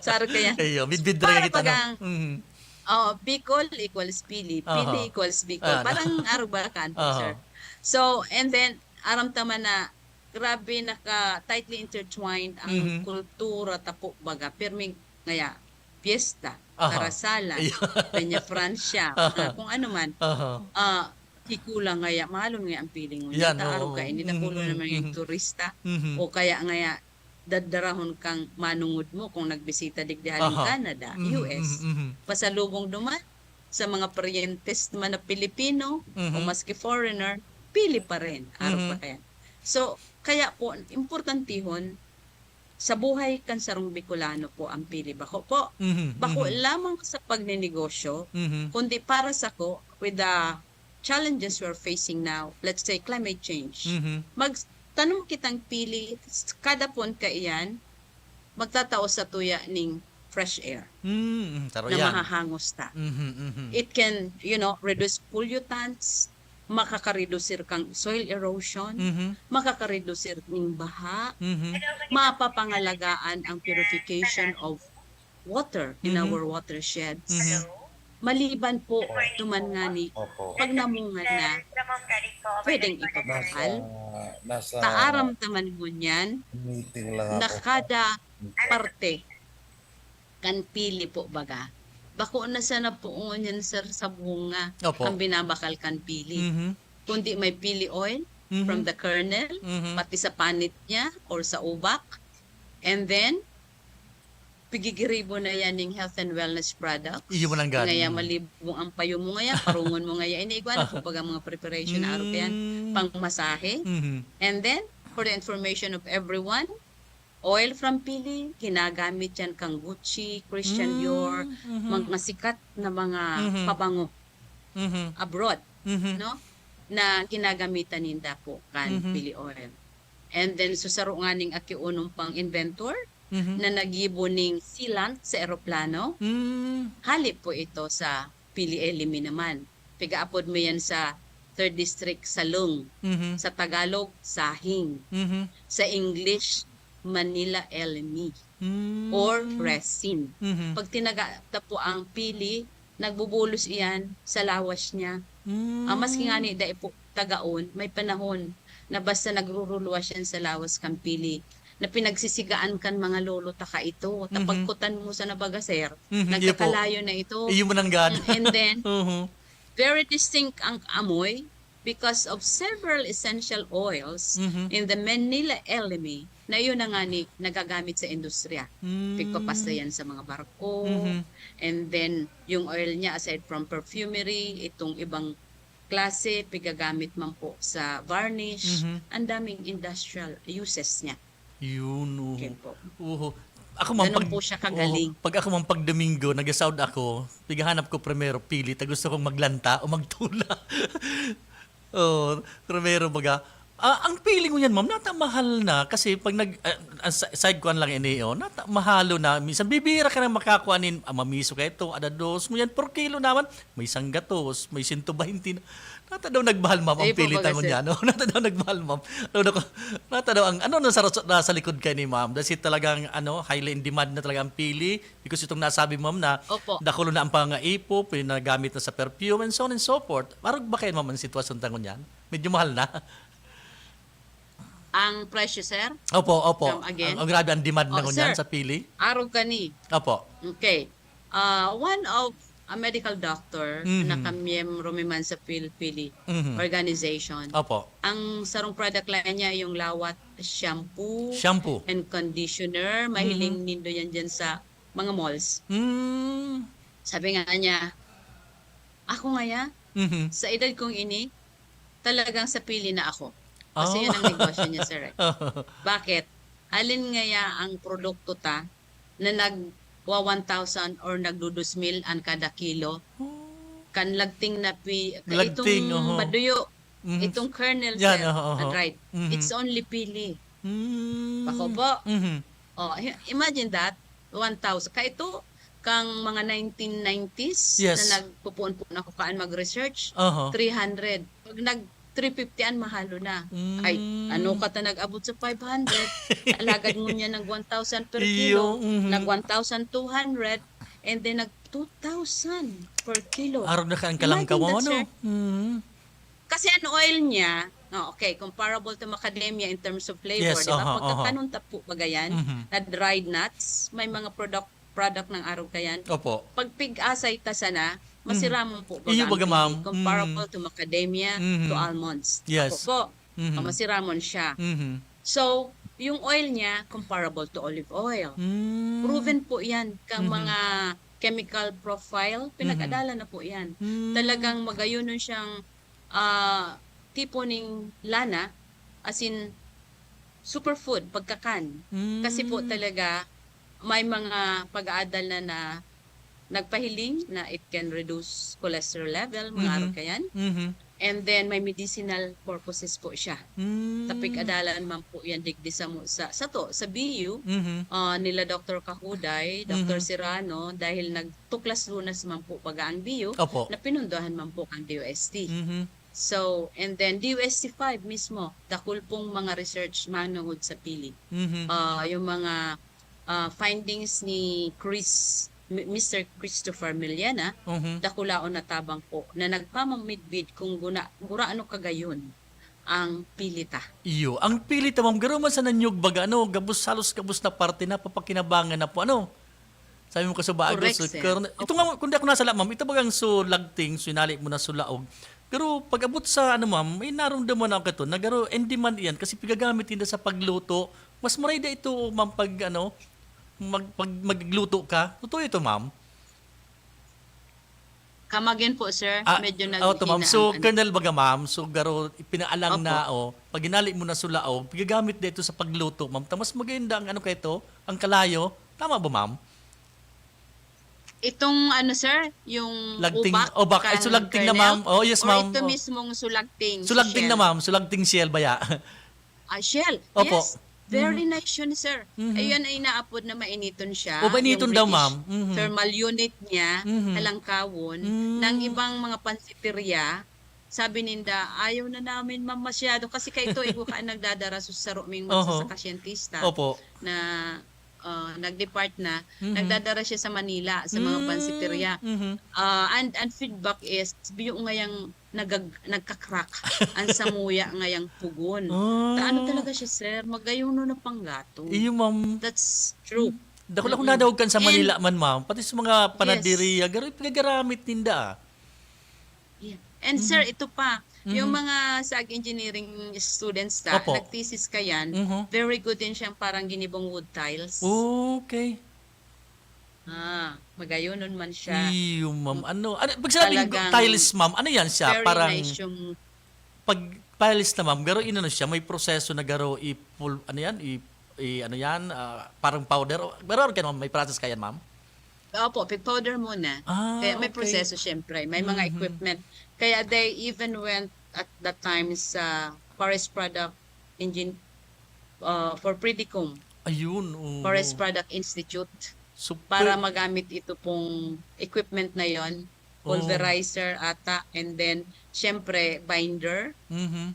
Sarap kaya. Ayo, bidbidra Para kita pag ang, no. Bicol equals pili. Pili equals Bicol. Parang araw-barakan po, sir. So, and then, aram tama na, grabe tightly intertwined ang kultura tapo baga. Pirming, ngaya, fiesta, karasalan, Peña Francia, kung ano man. Hikulang ngaya, mahalon nga ang piling mo. Yan, Araw oo. ka, hindi na pulo naman yung turista. O kaya ngaya, dadarahon kang manungod mo kung nagbisita digdihaling Canada, US. Pasalubong duman sa mga parientes man na Pilipino o maski foreigner, pili pa rin. Araw pa kaya. So, kaya po, importantihon, sa buhay kan sarong Bicolano po ang pili. Bako po. Bako lamang sa pagninegosyo, kundi para sa ko, with the challenges we're facing now, let's say climate change, magtanong kitang pili, kada pon ka iyan, magtatao sa tuya ning fresh air Taro na yan. mahahangos ta. It can, reduce pollutants, makakaredusir kang soil erosion, makakaredusir ning baha, mapapangalagaan ang purification of water in our watersheds. Maliban po, tuman nga ni, pag namungan na, pwedeng ipapakal. Taaram taman mo niyan, na kada parte, kan pili po baga. Bako na sana po yan, sir, sa bunga, ang binabakal kan pili. Kundi may pili oil from the kernel, pati sa panit niya, or sa ubak. And then, pigigiribo na yan ng health and wellness products. Iyo mo nang gani. Ngaya malibong ang payo mo ngaya, parungon mo ngaya. Iniigwa na po pag ang mga preparation na araw yan, pang masahe. And then, for the information of everyone, oil from pili, ginagamit yan kang Gucci, Christian Dior, mga sikat na mga pabango abroad, no? Na ginagamitan ninda po kan pili oil. And then, susaro nga ning akiunong pang inventor, na nagibo ning sealant sa eroplano. Halip po ito sa pili elimi naman. Pigaapod mo yan sa 3rd District Salung. Sa Tagalog, Sahing. Sa English, Manila elemi. Or resin. Pag tinagata po ang pili, nagbubulos iyan sa lawas niya. Maski nga ni, tagaon, may panahon na basta nagruruluwas yan sa lawas kang pili na pinagsisigaan kan mga lolo taka ito. Tapagkutan mo sa nabagaser, Yun po. nagkakalayo na ito. Iyo mo nang gana. And then, Mhm. very distinct ang amoy because of several essential oils in the Manila LME na yun na nga ni nagagamit sa industriya. Pigpapasta yan sa mga barko. And then, yung oil niya, aside from perfumery, itong ibang klase, pigagamit man po sa varnish. Ang daming industrial uses niya. Yun. Okay po. Ako man Ganun po siya kagaling. Pag ako man pag Domingo, nag-sound ako, pigahanap ko primero pili, ta gusto kong maglanta o magtula. Primero baga. Ang feeling ko yan, ma'am, nata mahal na kasi pag side ko lang ini, nata mahalo na. Minsan bibira ka na makakuanin, mamiso ka ito, adados mo yan per kilo naman. May isang gatos, may 120 na. Nata daw nagmahal, ma'am, ang Ay, po, pilitan baga, mo sir. niya. No? Nata daw nagmahal, ma'am. Nata daw, ang ano nasa likod kay ni ma'am. Kasi talagang highly in demand na talaga ang pili. Because itong nasabi, ma'am, na Opo. dakulo na ang pangaipo, pinagamit na sa perfume, and so on and so forth. Parang ba kayo, ma'am, ang sitwasyon tangon yan? Medyo mahal na. Ang presyo, sir, Opo. Come again? Ang grabe ang demand na Oh, ngunyan sir. sa pili. araw gani. Opo. Okay. One of a medical doctor na kamiyembro man sa Pili organization. Opo. Ang sarong product line niya yung lawat shampoo Shampoo. and conditioner. Mahiling nindo yan dyan sa mga malls. Sabi nga niya, ako nga sa edad kong ini, talagang sa pili na ako. Kasi yun ang negosyo niya, sir. Bakit? Alin nga ya ang produkto ta na nagwa 1,000 or nagdudusmil ang kada kilo? Kan lagting na Lagting, itong maduyo, itong kernel, Yan, sir, oo. na dried. It's only pili. Bako po. Oh, imagine that, 1,000. Ito, kang mga 1990s Yes. na nagpupuon-puon ako kaan mag-research, Oho. 300. Pag 350 mahalo na. Ay, ano ka ta nag-abot sa 500? Alagad mo niya ng 1,000 per kilo, nag 1,200, and then nag 2,000 per kilo. Araw na ka ang kalangkaw mo, Imagine that, ano? sir. Kasi ang oil niya, okay, comparable to macadamia in terms of flavor, Yes, di ba? aha, Pagkakanon tapo bagayan, na dried nuts, may mga product ng araw kayan. Opo. Pag pig-asay ta sana, masiramon po Iyo, baga, ma'am. comparable to macadamia, to almonds. Yes. Ako po, masiramon siya. So, yung oil niya, comparable to olive oil. Proven po yan kang mga chemical profile, pinag-adalan na po yan. Talagang magayunon siyang tipo ning lana, as in superfood, pagkakan. Kasi po talaga, may mga pag-aadal na nagpahiling na it can reduce cholesterol level, mga araw kayan. And then may medicinal purposes po siya. Tapik adalan man po yan digdi sa sa BU nila Dr. Kahuday, Dr. Serrano, dahil nagtuklas lunas man po pag ang BU Opo. na pinunduhan man po kang DOST. So, and then DOST 5 mismo, dakul pong mga research manungod sa pili. Yung mga findings ni Mr. Christopher Miliana, dakulaon na tabang po, na nagpamamidbid kung gura ano kagayon ang pilita. Iyo, ang pilita, ma'am, garo man sa nanyog baga, halos gabos na parte na, papakinabangan na po, Sabi mo ka sa bago. Correct, So, sir. ito nga, kung di ako nasala, ma'am, ito bagang lagting, sinali mo na sulaog. Pero pag abot sa, ma'am, may naramdaman ako ito, nagaro, in demand yan, kasi pigagamit din sa pagluto. Mas maray da ito, ma'am, pag magluto ka. Totoo ito, ma'am. Kamagin po, sir. Medyo to, ma'am. So, naghinaan. kernel baga, ma'am. So, garo, pinaalang Opo. na, pag ginali mo na sulao, pigagamit dito sa pagluto, ma'am. Tamas maganda ang kayo, ang kalayo. Tama ba, ma'am? Itong sir, yung Lagting, ubak, Ay, sulagting na, kernel, ma'am. Oh, yes, or ma'am. ito mismong sulagting. Sulagting na, shell. ma'am. Sulagting shell ba ya? Shell. Opo. Yes. Very nice yun, sir. Ayun ay naapod na mainiton siya. O, mainiton Yung daw, British ma'am. Thermal unit niya, halangkawon, ng ibang mga pansiteria. Sabi ninda, ayaw na namin, ma'am, masyado. Kasi kayo ito, ikaw ka nagdadara sa ruming Oho. magsasakasyentista Opo. na nag-depart na, nagdadara siya sa Manila, sa mga pansiteria. And feedback is, yung ngayang nagkakrak ang samuya ngayang pugon. Ah. Ano talaga siya, sir? Magayon na panggato. Iyo, ma'am. That's true. Dako lang nadawag kan sa And- Manila man, ma'am. Pati sa mga panadiriya, garo pinagaramit ninda. Yeah. And sir, ito pa, yung mga SAG engineering students Opo. nagthesis ka yan, very good din siyang parang ginibong wood tiles. Okay. Magayonon man siya. Iyo, ma'am. Ano pag sinabing Talagang tiles, ma'am, ano yan siya? Very Parang nice yung pag tiles na, ma'am, garo inano siya, may proseso na garo ano yan, ano yan, parang powder. Garo ka, ma'am, may process ka yan, ma'am? Opo, powder muna. Kaya may Okay. proseso syempre, may mga equipment. Kaya they even went at that time sa forest product engine for Predicom, Ayun. Forest Product Institute, Super. para magamit ito pong equipment na yon, pulverizer ata, and then syempre binder.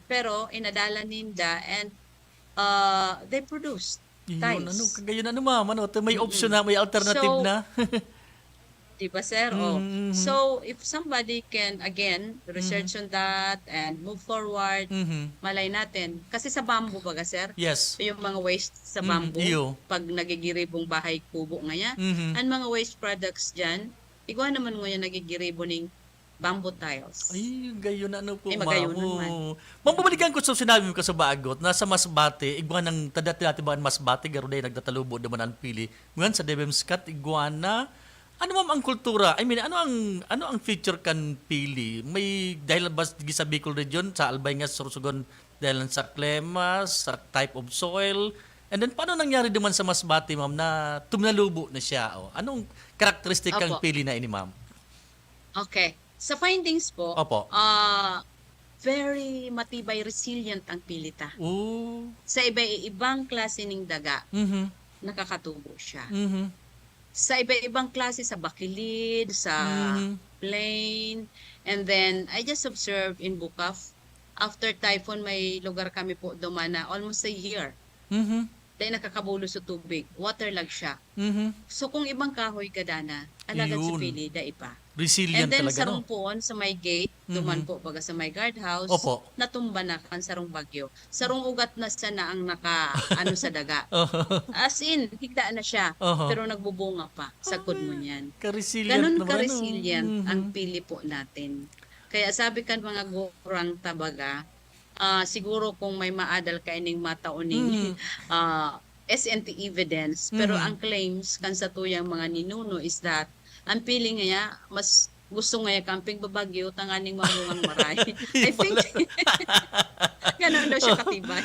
Pero inadala ninda and they produced Yun, tiles. ano, kagayon ano, ma'am, ano, may option na, may alternative So, na. Diba, sir? So, if somebody can, again, research on that and move forward, malay natin. Kasi sa bamboo baga, sir? Yes. Yung mga waste sa bamboo, iyo. pag nagigiribong bahay kubo ngayon, ang mga waste products dyan, igwa naman ngayon nagigiribo ng bamboo tiles. Ay, gayon ano po, Ay, ma'am. magayon naman. Ma'am, babalikan ko sa sinabi mo ka sa bagot, nasa Masbate, iguan ng tadati-dati ba ang Masbate, garo day nagtatalubo naman ang pili. Ngayon sa Devemskat, iguana, ano ma'am ang kultura? I mean, ano ang feature kan pili? May dahil ba sa Bicol region, sa Albay nga, Sorsogon, dahil sa klima, sa type of soil, and then paano nangyari naman sa Masbate, ma'am, na tumnalubo na siya? O? Anong karakteristik ang Opo. pili na ini, ma'am? Okay. Sa findings po, Opo. very matibay, resilient ang pilita. Oo. Sa iba-ibang klase ng daga, Mhm. nakakatubo siya. Mhm. Sa iba-ibang klase, sa bakilid, sa plain, and then I just observed in Bukaf, after typhoon, may lugar kami po dumana almost a year. Mhm. Dahil nakakabulo sa tubig, waterlag siya. Mhm. So kung ibang kahoy kadana, alagad sa Yun. pili, da ipa. Resilient And then talaga, sarong no? poon sa may gate, duman po baga sa may guardhouse, Opo. natumba na kan sarong bagyo. Sarong ugat na siya na ang ano sa daga. As in, higda na siya, Oho. pero nagbubunga pa. Sagkod mo niyan. Ka-resilient Ganon naman, ka-resilient ano? ang pili po natin. Kaya sabi kan mga gurang tabaga, siguro kung may maadal ka ining matauning SNT evidence, pero ang claims kan sa tuyang mga ninuno is that ang pili nga mas gusto nga camping babagyo tanganing mamungang maray. I think ganon daw siya katibay.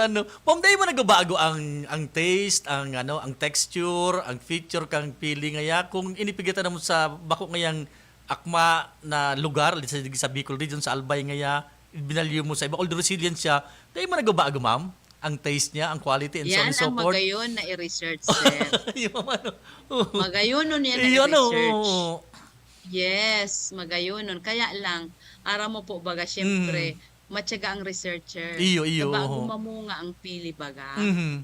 Ano, ma'am, dahil mo nagbabago ang taste, ang texture, ang feature kang pili ngaya kung inipigitan mo sa bako ngayang akma na lugar sa Bicol region sa Albay ngaya binalyo mo sa iba although resilient siya, dahil mo nagbabago, ma'am, ang taste niya, ang quality and so on Yan and so ang forth. magayon na i-research, sir. Yung ano. Magayon nun yan na Yung ano. i-research. Yes, magayunon. Kaya lang, ara mo po baga, syempre, matyaga ang researcher. Iyo. Bago mamunga ang pili baga,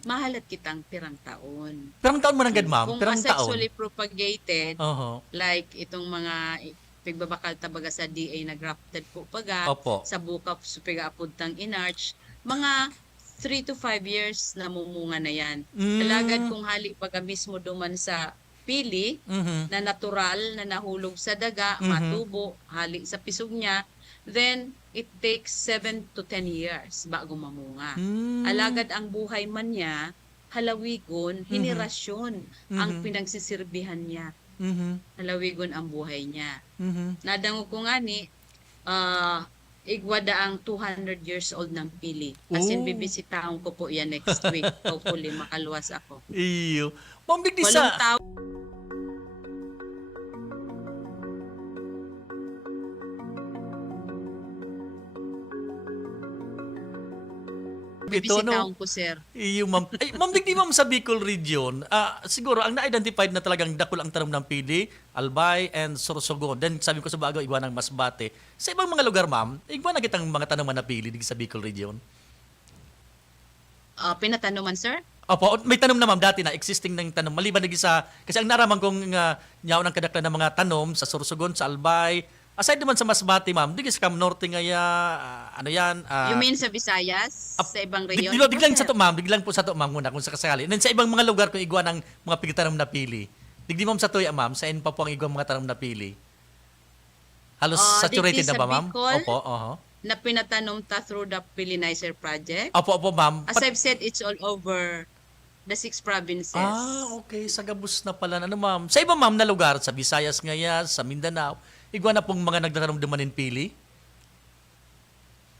mahalat kitang pirang taon. Perang taon mo nang gad, ma'am? Kung Perang taon. asexually propagated, Oho. like itong mga pigbabakal tabaga sa DA na grafted po baga, Opo. sa bukap supiga apudtang inarch, mga 3 to 5 years na mumunga na yan. Talagad kung hali baga mismo duman sa pili, na natural na nahulog sa daga, matubo, hali sa pisog niya, then it takes 7 to 10 years bago mamunga. Alagad ang buhay man niya, halawigon, henerasyon ang pinagsisirbihan niya. Halawigon ang buhay niya. Nadango ko nga ni, igwada ang 200 years old ng pili. Kasi bibisitahan ko po yan next week. Hopefully makaluwas ako. Iyo. Ma'am, digdi Walang sa... tao. Ito, no? Bibisitahan ko, sir. Iyo, ma'am. Ay, ma'am, digdi ma'am sa Bicol region, siguro, ang na-identified na talagang dakol ang tanom ng pili, Albay and Sorsogon. Then, sabi ko sa bago, igwa ng Masbate. Sa ibang mga lugar, ma'am, igwa na kitang mga tanaman na pili digdi sa Bicol region. Pinatanuman, sir? Opo, may tanom na ma'am dati na existing ng tanom. Maliban na sa kasi ang naraman kong nyaw ng kadaklan ng mga tanom sa Sorsogon, sa Albay, Aside naman sa Masbate, ma'am, di sa Cam Norte ngaya, ano yan? You mean sa Visayas? Sa ibang rehiyon? Diglang sa to, ma'am. Diglang po sa to, ma'am, muna kung sakasakali. And then sa ibang mga lugar kung igwa ng mga pigtanom na pili. Digdi, ma'am, sa tuya, ma'am, saan pa po ang igwa mga tanom na pili? Halos saturated digdi na ba, sa ma'am? Bicol? Opo, Na pinatanom ta through the Pollinizer Project. Opo, ma'am. As I've said, it's all over the 6 provinces. Okay. Sa gabus na pala. Ano, ma'am? Sa ibang, ma'am, na lugar, sa Visayas ngaya, sa Mindanao, igwa na pong mga nagtatanom dumanin pili?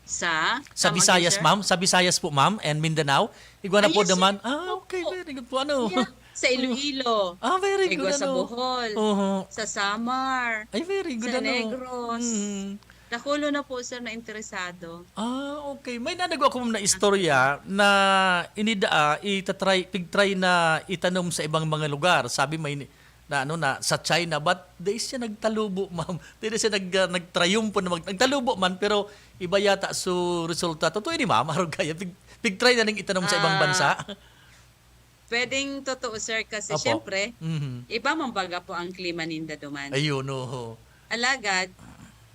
Sa Visayas, sir? ma'am. Sa Visayas po, ma'am, and Mindanao. Igwa na po yes, naman. sir. Okay. Very good po. Ano? Yeah. Sa Iloilo. Very Igwa good. sa Ano? Bohol. Sa Samar. Ay, very good. Sa Ano? Negros. Nakulo na po, sir, na interesado. Okay. May nanagawa ko ma'am na istorya na pigtry na itanom sa ibang mga lugar. Sabi na sa China, but di siya nagtalubo, ma'am. Di siya nagtrayumpo na nagtalubo man, pero iba yata su resulta. Totoo ni ma'am, harog kaya. Pigtry na ning itanom sa ibang bansa. Pwedeng totoo, sir, kasi Opo. syempre, iba man baga po ang klima ninda duman. Ayun, Alagad,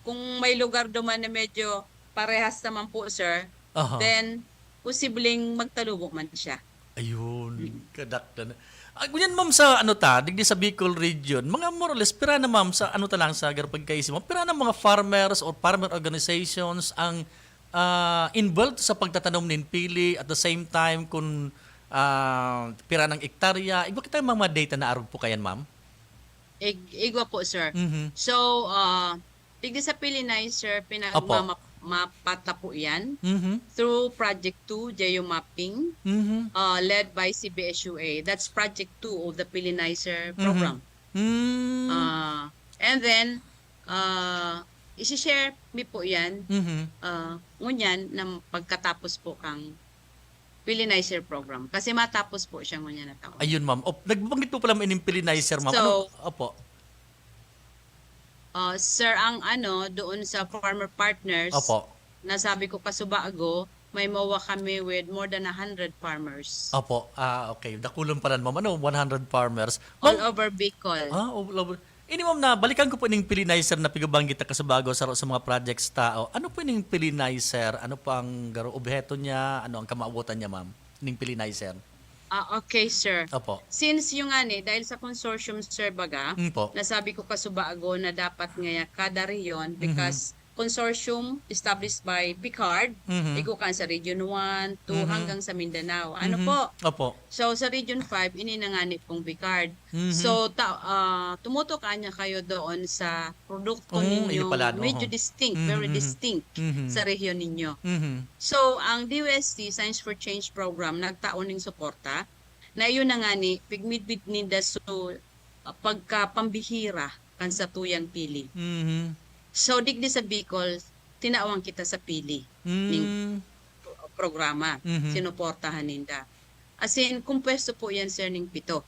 kung may lugar duman na medyo parehas naman po, sir, then posibleng magtalubo man siya. Ayun, kadaktan. Ganyan, ma'am, sa digdi sa Bicol region, mga more or less, pira na, ma'am, sa lang sa pagkaisip mo, pira na mga farmers or farmer organizations ang involved sa pagtatanom ng pili at the same time kung pira ng ektarya. Iba kita mga data na araw po kayan, ma'am? Igwa po, sir. So, digdi sa Pollinizer, pinagmamapata po yan through Project 2, Geomapping, led by CBSUA. That's Project 2 of the Pollinizer program. And then, isi-share mi po yan, ngunyan na pagkatapos po kang Pollinizer program. Kasi matapos po siya ngunyan na taon. Ayun, ma'am. Nagbabanggit po pala ining Pollinizer, ma'am. So, Opo. Sir, ang doon sa farmer partners, Opo. nasabi ko kasubaago, may mawa kami with more than 100 farmers. Opo. Okay. Dakulon pala, ma'am. 100 farmers. All over Bicol. All over. Ini, ma'am, na balikan ko po ining Pollinizer na pigabanggit na kasabago sa mga projects tao. Ano po ining Pollinizer? Ano pa ang objeto niya? Ano ang kamaabutan niya, ma'am? Ining Pollinizer. Okay, sir. Opo. Since yung dahil sa consortium, sir, baga, Po. nasabi ko kasubaago na dapat ngaya kada rehiyon because consortium established by PICARD, igukan sa Region 1, 2, hanggang sa Mindanao. Ano po? Opo. So, sa Region 5, ininanganip pong PICARD. So, tumutok kanya kayo doon sa produkto ninyo. Medyo distinct, very distinct sa rehiyon ninyo. So, ang DOST, Science for Change Program, nagtaon ng suporta na yun na nga ni, pigmidbid ninda so pagkapambihira kan sa tuyang pili. So, digdi sa Bicol, tinawang kita sa pili ng programa. Sinuportahan ninda. As in, kumpesto po yan, sir, ng 7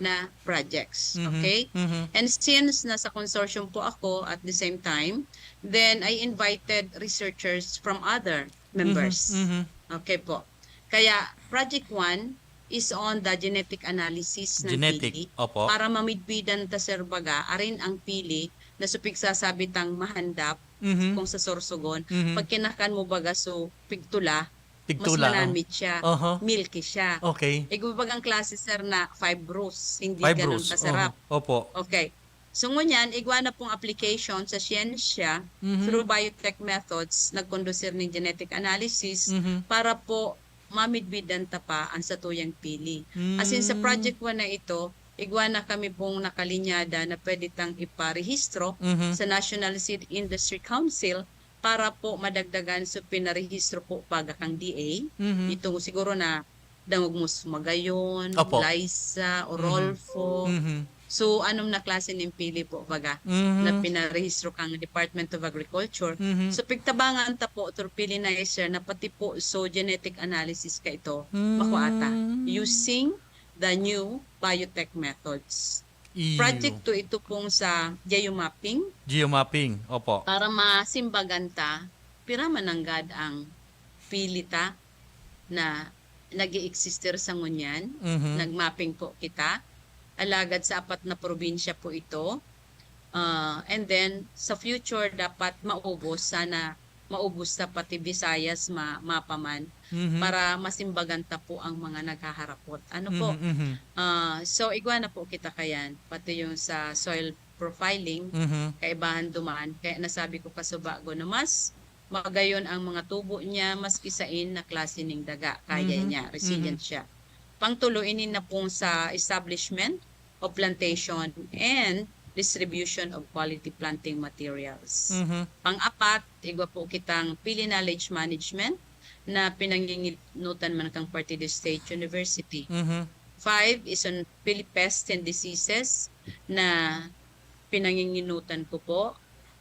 na projects. Okay? And since nasa consortium po ako at the same time, then I invited researchers from other members. Okay po. Kaya, Project 1 is on the genetic analysis ng pili. Opo. Para mamidbidan ta, sir, baga, arin ang pili na supig sasabitang mahandap kung sa sorsogon. Pag kinakan mo baga so pigtula, mas malamit siya, milky siya. Okay. Igubag ang klase, sir, na fibrous, hindi ganun Fibrous. kasarap. Opo. Okay. So ngunyan, igwa na pong application sa siyensya through biotech methods, nagkondusir ng genetic analysis para po mamidbidan ta pa ang satuyang pili. As in sa project 1 na ito, igwa na kami pong nakalinyada na pwede tang iparehistro sa National Seed Industry Council para po madagdagan sa pinarehistro po paga kang DA. Ito siguro na Dangog Magayon, Liza, Orolfo. So, anong na klase ng pili po baga na pinarehistro kang Department of Agriculture. So, pigtabangan ta po through Pollinizer na pati po so genetic analysis ka ito makuata using the new biotech methods. Project 2 ito pong sa geomapping. Geomapping, opo. Para masimbaganta, pira mananggad ang pilita na nag-i-exister sa ngunyan. Nagmapping po kita. Alagad sa 4 na probinsya po ito. And then sa future dapat maubos, sana maubos na pati Visayas mapaman para masimbagan ta po ang mga naghaharapot. Ano po? So igwa na po kita kayan pati yung sa soil profiling kaibahan dumaan kaya nasabi ko kasubago na mas magayon ang mga tubo niya mas kisain na klase ning daga kaya niya resilient siya. Pangtulo inin na pong sa establishment of plantation and distribution of quality planting materials. Pang-apat, igwa po kitang Pili Knowledge Management na pinanginginutan man kang Partido State University. 5 is on Pili Pests and Diseases na pinanginginutan ko po.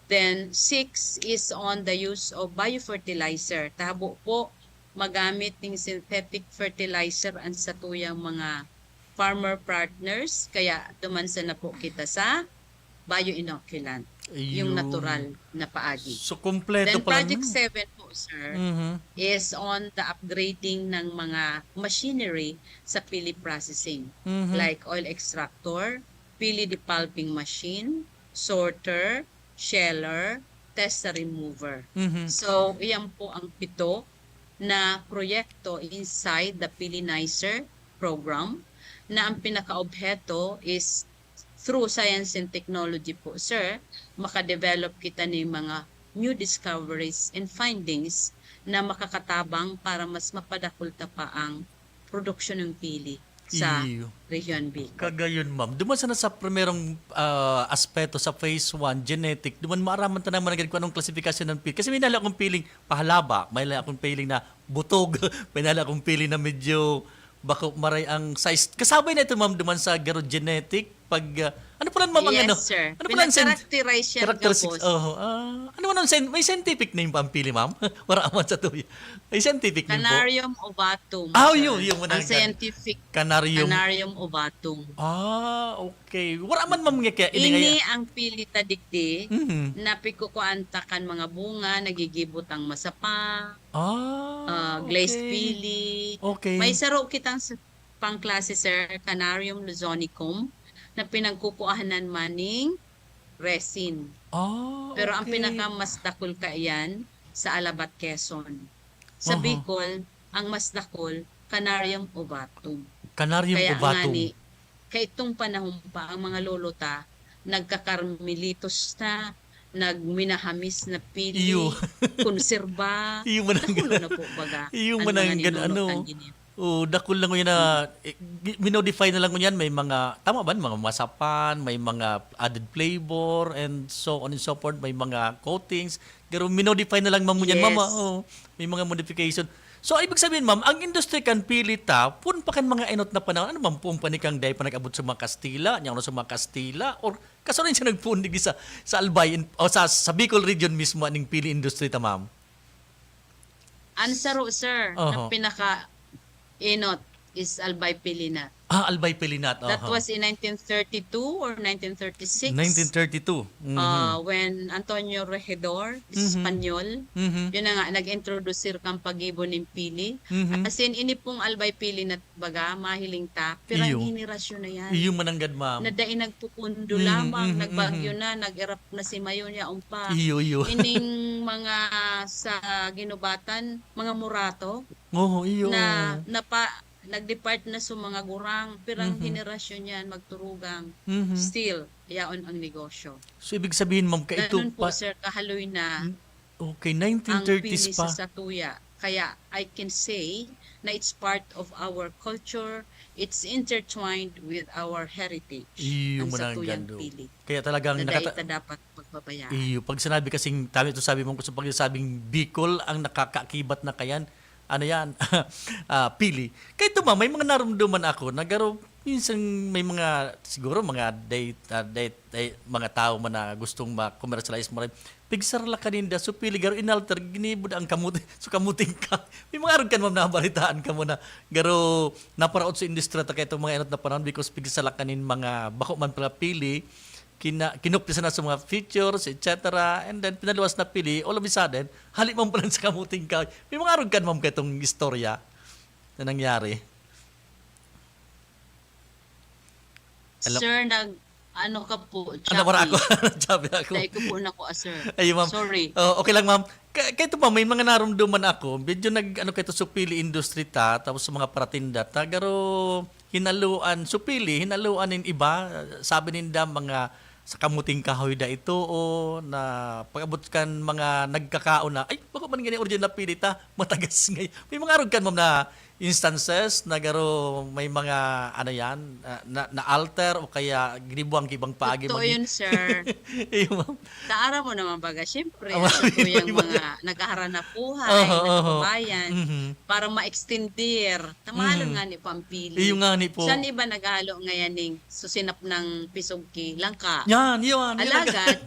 Then 6 is on the use of biofertilizer. Tabo po magamit ng synthetic fertilizer ang sa tuyang mga farmer partners. Kaya dumansa na po kita sa bioinoculant, yung natural na paagi. So, kompleto Then pala. Project 7 po, sir, is on the upgrading ng mga machinery sa pili processing. Like oil extractor, pili depulping machine, sorter, sheller, tester remover. So, iyan po ang 7 na proyekto inside the Pilinizer program na ang pinaka-obheto is through science and technology po, sir, makadevelop kita ng mga new discoveries and findings na makakatabang para mas mapadakulta pa ang produksyon ng pili sa Region B. Kagayon, ma'am. Duman sana sa primerong aspeto sa phase 1, genetic, duman maaraman ta naman agad kung anong klasifikasyon ng pili. Kasi may nala akong piling pahalaba, may nala akong piling na butog, may nala akong piling na medyo bako maray ang size. Kasabay na ito, ma'am, duman sa garo genetic, pag ano pala ma'am ang Yes, ano? sir. Ano pala ang Pinag-characterize yan characteristics? gabos. Ano man ang may scientific name pa ang pili, ma'am? Para aman sa tuyo. May scientific name po. Canarium ovatum. Ah, sir. yung Ang scientific Canarium. Canarium ovatum. Okay. Wala man ma'am nga kaya Ini ang pili tadigdi Mhm. na pikukuantakan mga bunga, nagigibot ang masapa, Okay. glazed pili. Okay. May saro kitang pangklase, sir, Canarium luzonicum, na pinagkukuhanan maning resin. Pero ang okay. pinakamas dakol kaiyan sa Alabat, Quezon. Sa Bicol, ang mas dakol, Canarium ovatum. Canarium Kaya ovatum. nga ni, kay itong panahon pa, ang mga lolota, nagkakarmelitos na, nagminahamis na pili, Iyo. konserba, Iyo man ang nakulo na po baga. Iyo ang man ang mga nilulutan ano. gini. Dakol lang ko yun na, minodify na lang ko yan, may mga, tama ba, mga masapan, may mga added flavor, and so on and so forth, may mga coatings, pero minodify na lang ma'am mo yan, Yes. mama, may mga modification. So, ibig sabihin, ma'am, ang industry kan pilita, pun pa kan mga enot na panahon, ano ma'am, pun panikang day pa nag-abot sa mga Kastila, niya sa mga Kastila, or kaso rin siya nagpundig sa Albay, o sa Bicol region mismo, aning pili industry ta, ma'am? Ansaro, sir, na pinaka-inot is Albay Pilina. Albay Pilinat. That was in 1932 or 1936. 1932. When Antonio Regidor, Espanyol, yun na nga, nag-introduce kang pag-ibo ng pili. As in, ini pong Albay Pili na baga, mahiling ta, pero Iyo. ang henerasyon na yan. Iyo mananggad, ma'am. Nadai nagpupundo lamang, nagbagyo na, nag-erap na si Mayon niya umpa. Iyo. Ining mga sa ginubatan, mga murato, Iyo. na nag-depart na sa mga gurang, pirang henerasyon yan, magturugang. Still, yaon ang negosyo. So, ibig sabihin, ma'am, ito Ganun po, pa. sir, kahaloy na Okay, ang 1930s pili pa. sa Satuya. Kaya, I can say na it's part of our culture, it's intertwined with our heritage. Iyo ang mananggad. Satuyang pili. Kaya talagang Na daita dapat pagbabayaan. Iyo, pag sinabi kasing, tama ito sabi mo, pag sabing Bicol, ang nakakakibat na kayan, ano yan, pili. Kaya ito, ma'am, may mga naramdaman ako, nagaro, minsan may mga, siguro mga mga tao man na gustong ma-commercialize mo rin. Pigsar la kaninda, so pili, garo inalter, ginibod ang kamuting, so kamuting ka. May mga aron kan, ma'am, nabalitaan ka mo na, garo, naparaot sa industriya, ta kaya itong mga enot na panahon, because pigsar la kanin mga bako man pala pili, kinupisa na sa mga features, etc. And then, pinaluwas na pili, all of a sudden, halik mo pala sa kamuting ka. May mga aron kan, ma'am, ka itong istorya na nangyari. Hello? Sir, Ano ka po, Ano para ako? Chappy? Sabi ako. Dahil ko po na ko, sir. Ay, ma'am. Sorry. Oh, okay lang, ma'am. Kahit pa, may mga naramdaman ako. Medyo kahit supili industry ta, tapos sa mga paratinda ta, garo hinaluan, supili, hinaluan ng iba. Sabi ninda mga sa kamuting kahoy da ito o na pag-abot kan mga nagkakao na, ay, baka man ganyan original pili ta, matagas ngay. May mga arog kan, ma'am, na instances na garo may mga ano yan na alter o kaya ginibuang ibang paagi Totoo yun, sir. Ayun, ma'am. Taara mo naman baga, siyempre, Ah, ano po yung iba- mga naghahanap buhay, Oho, na oho. kabayan, Mhm. para ma-extendir. Tamalo nga ni Pampili. Yung nga ni po. Saan iba naghalo ngayon ng susinap ng pisugki, langka. Yan, yun. Alagad,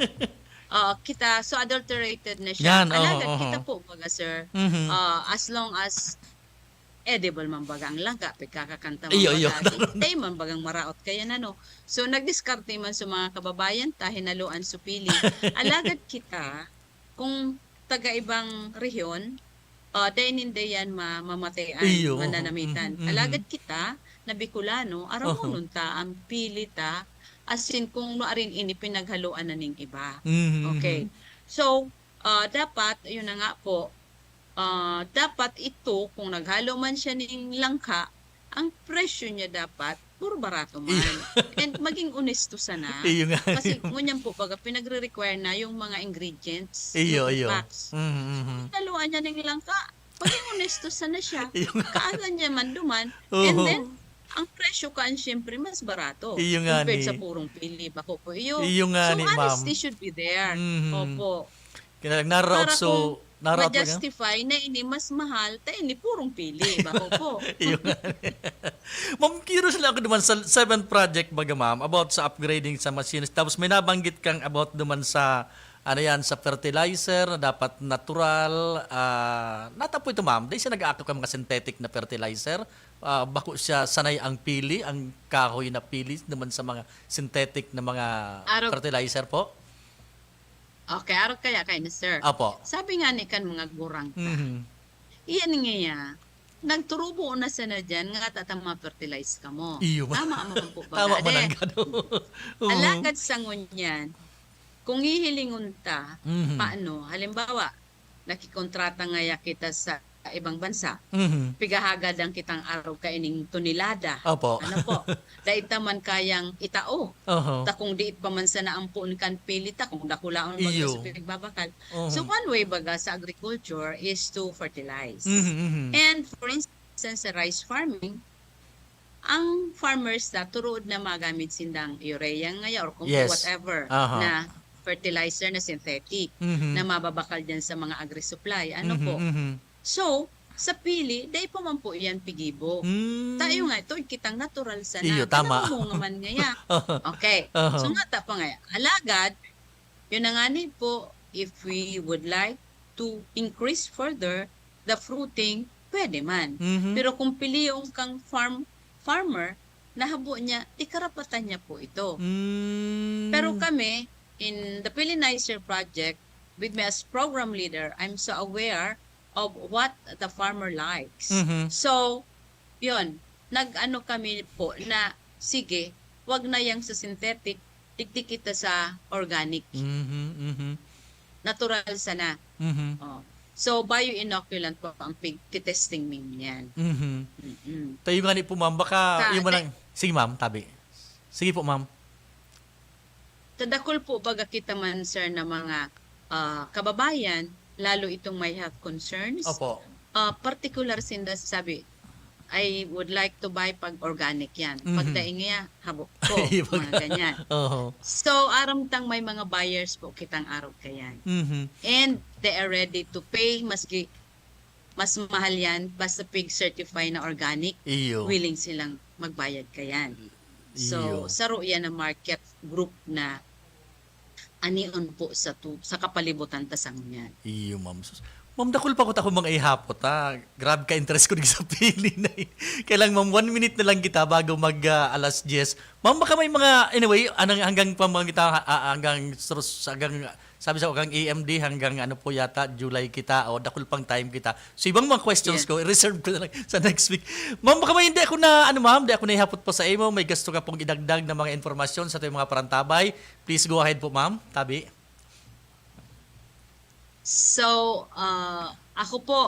kita, so adulterated na siya. Yan, Alagad, oho, oho. kita po baga, sir. Mhm. As long as edible man bagang langka, pagkakakanta man Iyo, iyo. baga, day man bagang maraot kaya no. So nagdiskarte man sa mga kababayan ta hinaluan supili. Alagad kita kung taga ibang rehiyon, day ninday yan mamatayan, Iyo. mananamitan. Mhm, mhm. Alagad kita na Bicolano, araw Oho. mo nun ta ang pili ta as in kung maarin ini pinaghaluan na ning iba. Mhm, Okay. So, dapat, yun na nga po, dapat ito, kung naghalo man siya ng langka, ang presyo niya dapat, puro barato man. And maging honesto sana. Iyo nga. Kasi ngunyan po, pag pinagre-require na yung mga ingredients, Iyo, iyo. packs, Mhm, mhm. naluan niya ng langka, maging honesto sana siya. Iyo nga. Kaalan niya man duman. Oo. And then, ang presyo kaan siyempre mas barato. Iyo nga compared ni. sa purong pili. Bako po iyo. Iyo nga So, ni, ma'am. honesty should be there. Mhm. Opo. Kaya naraot Para so, kung naraot ba ma-justify na ini mas mahal, ta ini purong pili. Bako po. Iyo nga. Ma'am, curious lang ako naman sa 7th project baga, ma'am, about sa upgrading sa machines. Tapos may nabanggit kang about naman sa ano yan, sa fertilizer na dapat natural. Natapo ito, ma'am. Dahil siya nag-aako ka mga synthetic na fertilizer. Bako siya sanay ang pili, ang kahoy na pili naman sa mga synthetic na mga Araw- fertilizer po. Okay, araw kaya kayo na, sir. Apo. Sabi nga ni kan mga gurang ta. Mhm. Iyan nga nagturubo na sana dyan nga tatama fertilize ka mo. Iyo ba? Tama mo po ba? Tama man Ade, ang gano'n. alagad sa ngunyan, kung hihilingon ta, Mhm. paano? Halimbawa, nakikontrata nga ya kita sa ibang bansa, Mhm. pigahagad ang kitang araw kaining tunilada. Opo. Ano po? Daita man kayang itao. Oho. Ta kung diit pa man sa naampuon kan pilita, kung dakulaon baga Iyo. sa pigbabakal. Oho. So one way baga sa agriculture is to fertilize. Mhm, mhm. And for instance, sa rice farming, ang farmers na turuod na magamit sindang urea ngaya or kung Yes. whatever Aha. na fertilizer na synthetic Mhm. na mababakal dyan sa mga agri-supply. Ano Mhm, po? mhm. So, sa pili, dahil pa man po yan pigibo. Mm. Tayo nga, ito kitang natural sana. Iyo, tama. Tanong mo nga man ngaya. Okay. Aha. So nga ta pa ngaya. Alagad, yun na nga ni po, if we would like to increase further the fruiting, pwede man. Mhm. Pero kung piliyon kang farmer, nahabo niya, ikarapatan niya po ito. Mm. Pero kami, in the Pilinizer project, with me as program leader, I'm so aware of what the farmer likes. Mhm. So, yun, nag-ano kami po na, sige, wag na yang sa synthetic, tiktik kita sa organic. Mhm, mhm. Natural sana. Mhm. Oh. So, bioinoculant po ang pig-testing min yan. Mhm. Mm-mm. Tayo nga ni po, ma'am. Baka Ta- yung lang. Sige, ma'am. Tabi. Sige po, ma'am. Tadakol po baga kita man, sir, na mga kababayan, lalo itong may health concerns. Opo. Particular sinda sabi, I would like to buy pag organic yan. Mhm. Pag niya, habok ko, Ay, mga ganyan. Oo. So, aramtang may mga buyers po kitang araw kayan. Mhm. And they are ready to pay, maski mas mahal yan, basta pig certify na organic, Iyo. willing silang magbayad kayan. Iyo. So, saro yan na market group na anion po sa kapalibutan tasang yan. Iyo, ma'am. Ma'am, dakol pa ko ta mga ihapot, ha? Grab ka interest ko din sa pili na eh. Kailang, ma'am, 1 minute na lang kita bago mag alas 10. Ma'am, baka may mga, anyway, hanggang pa mga kita, hanggang Sabi sa kang EMD hanggang ano po yata, July kita o dakul pang time kita. So ibang mga questions ko, i-reserve ko na lang sa next week. Ma'am, baka may hindi ako na, hindi ako nahihapot po sa imo. May gusto ka pong idagdag na mga informasyon sa ating mga parantabay. Please go ahead po, ma'am. Tabi. So, ako po,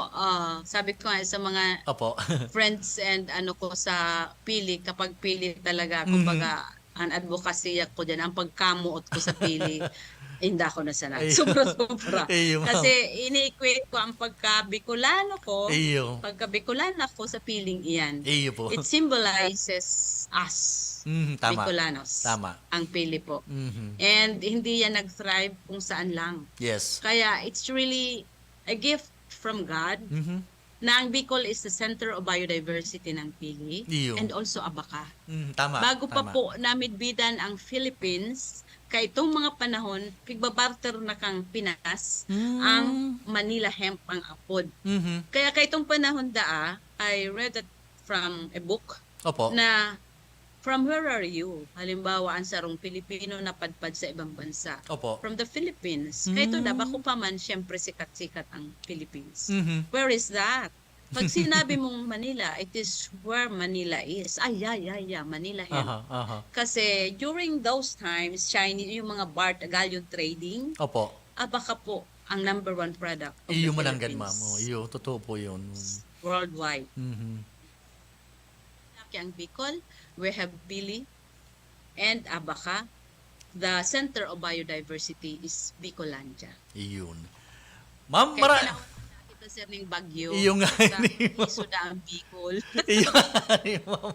sabi ko nga sa mga Opo. friends and ano ko sa pili, kapag pili talaga, kumbaga, ang advocacy ko dyan, ang pagkamuot ko sa pili, hindi ako nasanay. Ay. Sobra-sobra. Ay, ma'am. Kasi ini-equate ko ang pagka-Bicolano ko, Iyo. pagka-Bicolana ko sa piling iyan. Iyo po. It symbolizes us, Tama. Bicolanos. Tama. Ang pili po. Mhm. And hindi yan nag-thrive kung saan lang. Yes. Kaya it's really a gift from God Mhm. na ang Bicol is the center of biodiversity ng pili Iyo. and also Abaca. Tama. Bago pa tama. po namin bidan ang Philippines, kay itong mga panahon, pigbabarter na kang Pinas, ang Manila hemp ang apod. Mhm. Kaya kay itong panahon I read that from a book Opo. na from where are you? Halimbawa, ang sarong Pilipino na padpad sa ibang bansa. Opo. From the Philippines. Kaya ito, bako pa man, syempre sikat-sikat ang Philippines. Mhm. Where is that? Pag sinabi mong Manila, it is where Manila is. Manila hemp. Aha. Kasi during those times, Chinese, yung mga galleon trading, Opo. baka po ang number one product of Iyo the mananggan, Philippines. ma'am. Iyo, totoo po yun. Worldwide. Mhm. Laki ang Bicol, we have Pili and Abaca. The center of biodiversity is Bicolandia. Iyon. Ma'am, Kaya kailangan ito sir ng bagyo. Iyo nga, Sa ni ma'am. iso na ang Bicol. Iyo, ma'am.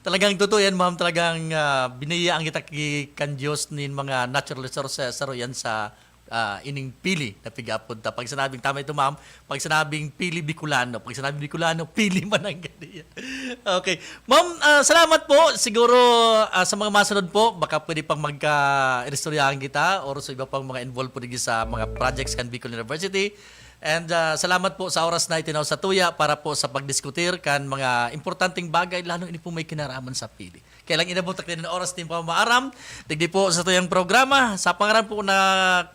Talagang totoo yan, ma'am. Talagang biniyaan kita kan Diyos nin mga natural resources yan sa ining pili na pigapod. Pag sinabing, tama ito, ma'am, pag sinabing pili Bicolano, pag sinabing Bicolano, pili Mananggani. Okay. Ma'am, salamat po. Siguro sa mga masunod po, baka pwede pang magka-istoryahan kita or sa iba pang mga involved po sa mga projects kan Bicol University. And salamat po sa oras na itinaw sa tuya para po sa pagdiskutir kan mga importanteng bagay, lalo ini po may kinaraman sa pili. Kailang inabot din ng oras din po maaram. Digdi po sa tuyang programa. Sa pangalan po na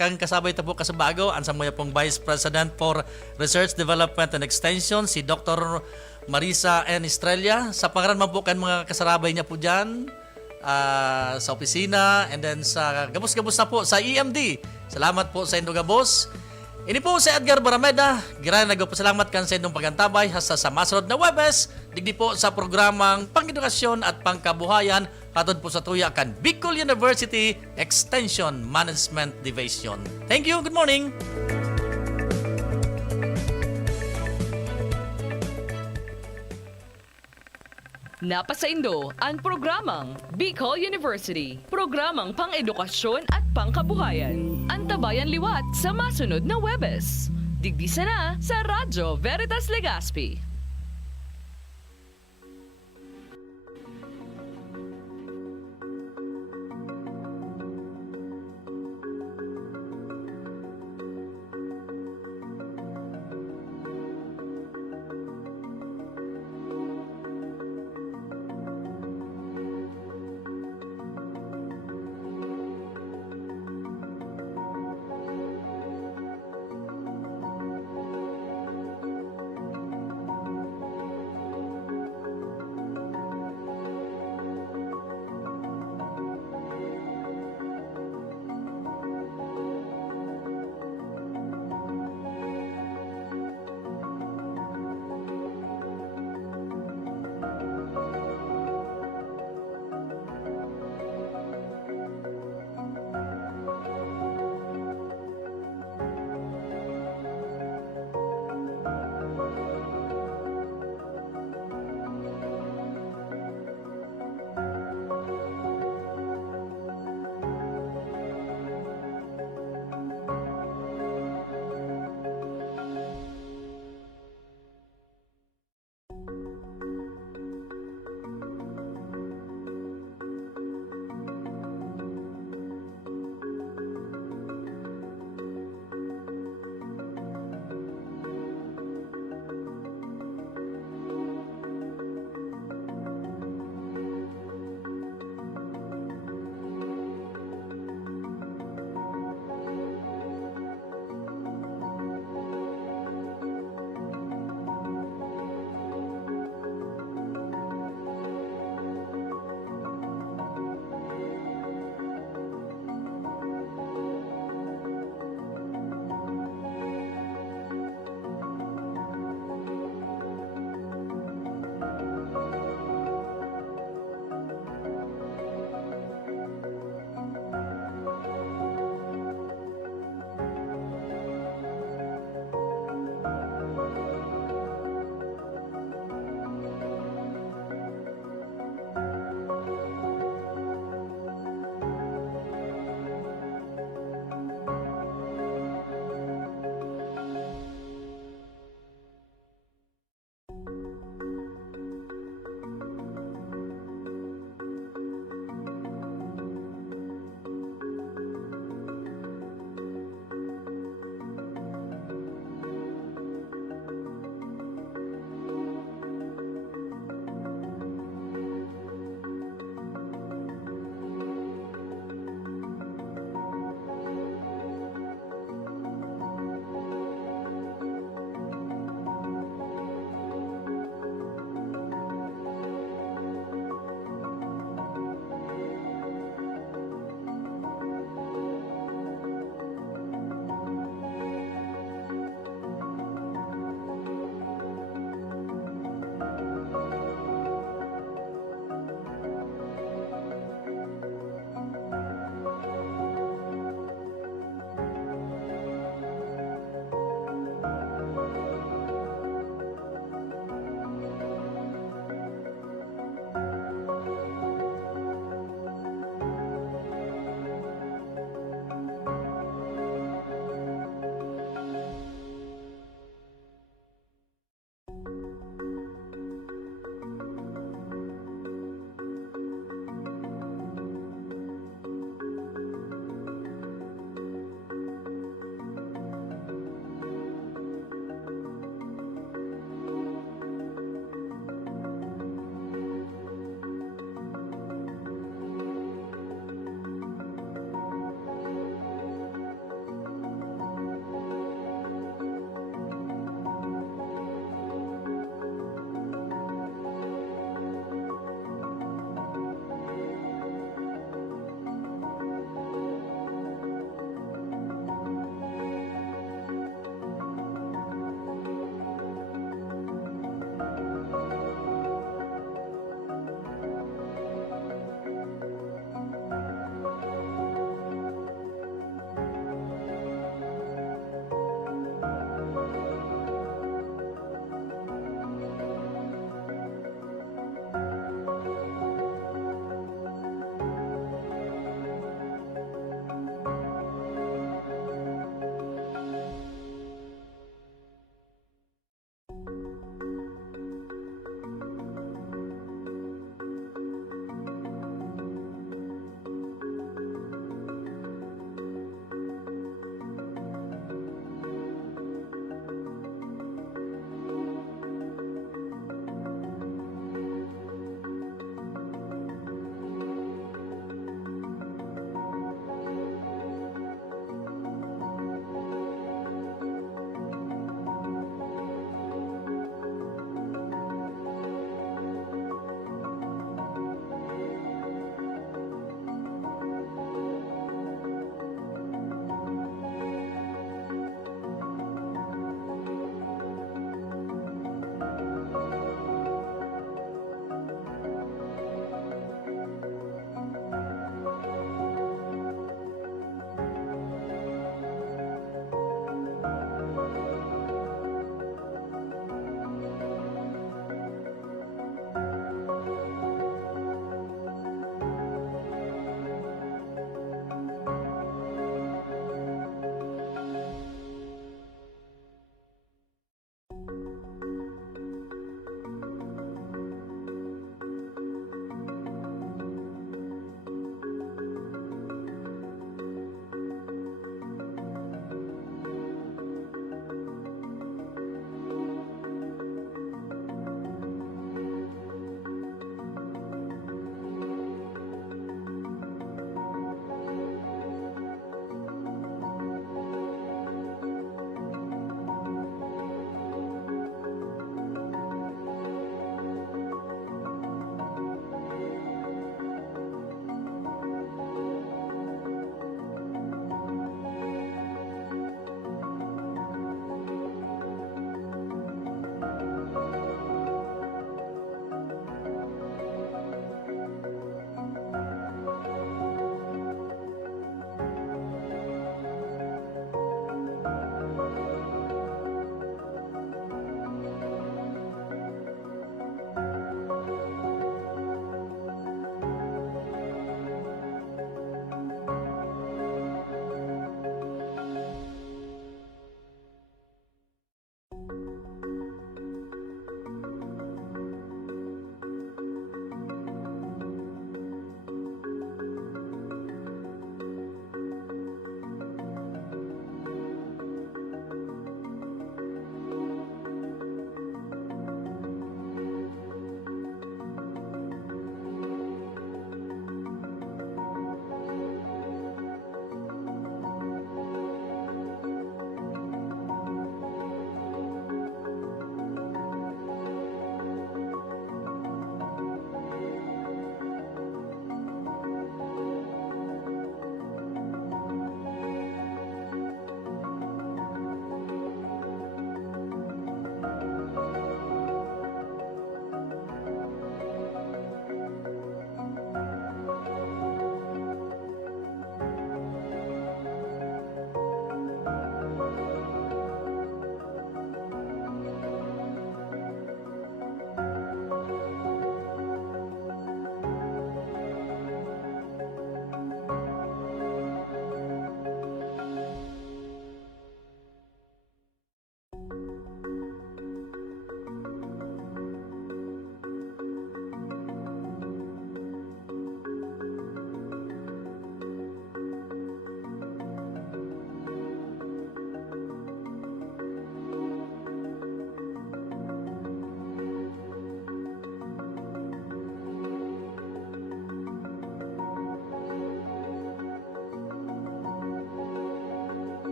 kang kasabay po kasabago, ang samuya pong Vice President for Research, Development and Extension, si Dr. Marisa N. Estrella. Sa pangalan man po kan mga kasarabay niya po dyan, sa opisina, and then sa gabos-gabos na po sa EMD. Salamat po sa Indo Gabos. Ini po si Edgar Barameda. Gira nagpasalamat kan sa inyong pagantabay hasta sa masunod na Webes. Digdi po sa programang Pang-edukasyon at Pangkabuhayan hatod po sa tuya kan Bicol University Extension Management Division. Thank you. Good morning. Napasaindo ang programang Bicol University. Programang pang-edukasyon at pangkabuhayan. Antabayan liwat sa masunod na Webes. Digdi sana sa Radyo Veritas Legazpi.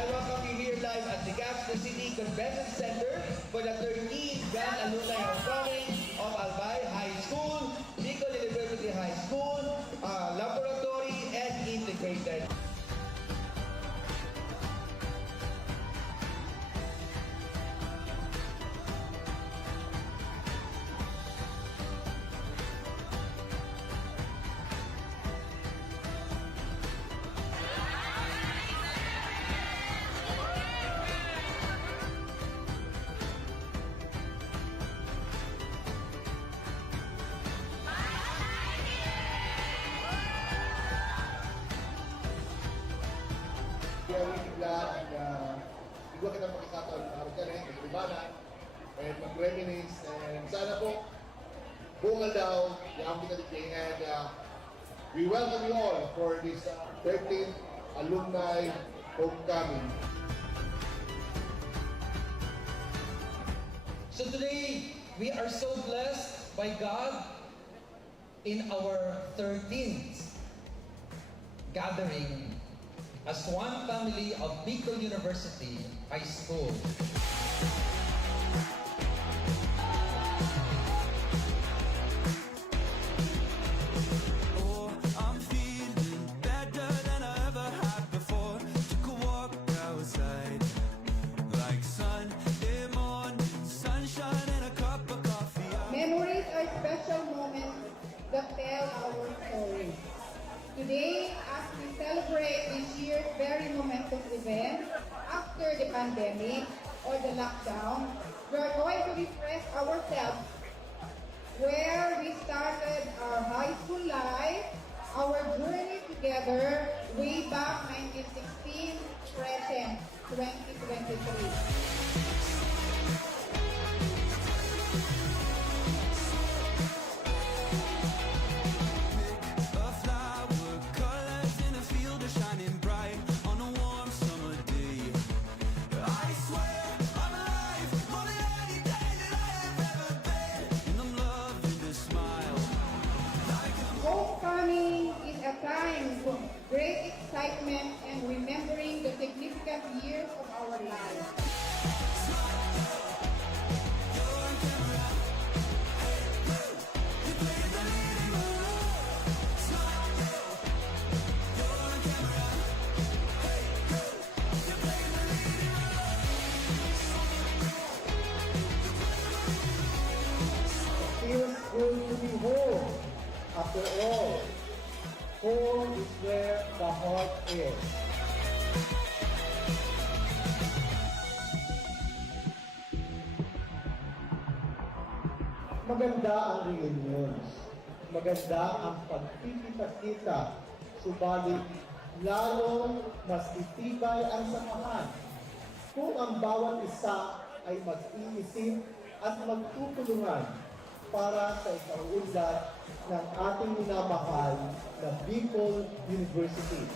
I welcome you here live at the Legazpi City Convention Center for the 13th Grand Alumni Homecoming of Albay High School, Bicol University High School, Laboratory, and Integrated. We are really glad and igwa kita pakisataon araw ka rin, maglibanan, and mag-reminisce, and sana po, bungal daw, yung kita digay, and we welcome you all for this 13th Alumni Homecoming. So today, we are so blessed by God in our 13th gathering as one family of Bicol University High School. Oh, I'm feeling better than I ever had before. Took a walk outside, like Sunday morning, sunshine and a cup of coffee. Memories are special moments that tell our story. Today, as we celebrate this year's very momentous event after the pandemic or the lockdown, we are going to refresh ourselves where we started our high school life, our journey together way back 1916, present 2023. A flower, colors in a field are shining bright on a warm summer day. I swear I'm alive, more than any day that I have ever been, and I'm loving this smile. Homecoming is a time of great excitement and remembering the significant years of our lives. Feels good to be home. After all, home is where the heart is. Maganda ang reunions. Maganda ang pagkikita-kita. Subalit, lalong mas itibay ang samahan kung ang bawat isa ay mag-iisip at magtutulungan para sa ikaunlad ng ating minamahal na Bicol University.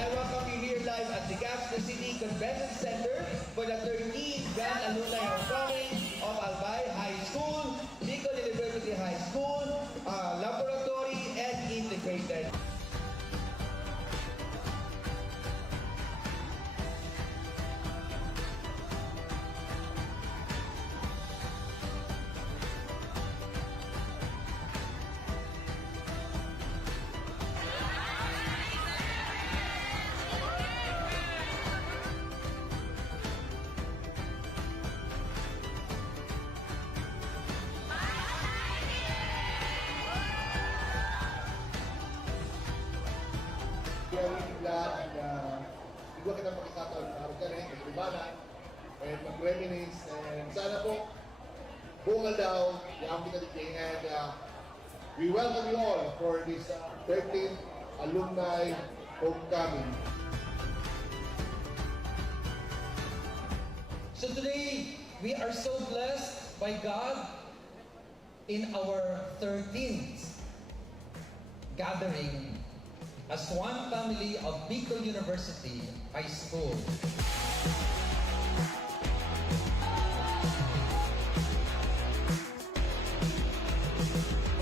I welcome you here live at the Gaston City Convention Center for the 13th Grand Alumni Homecoming of Albay High School, Bicol University High School, Laboratory, and Integrated. Very glad na bigla kita pakikataon na araw ka rin, maglibanan, and mag-reminisce, and sana po, bungal daw, yung kita digay, and we welcome you all for this 13th Alumni Homecoming. So today, we are so blessed by God in our 13th gathering as one family of Bicol University High School.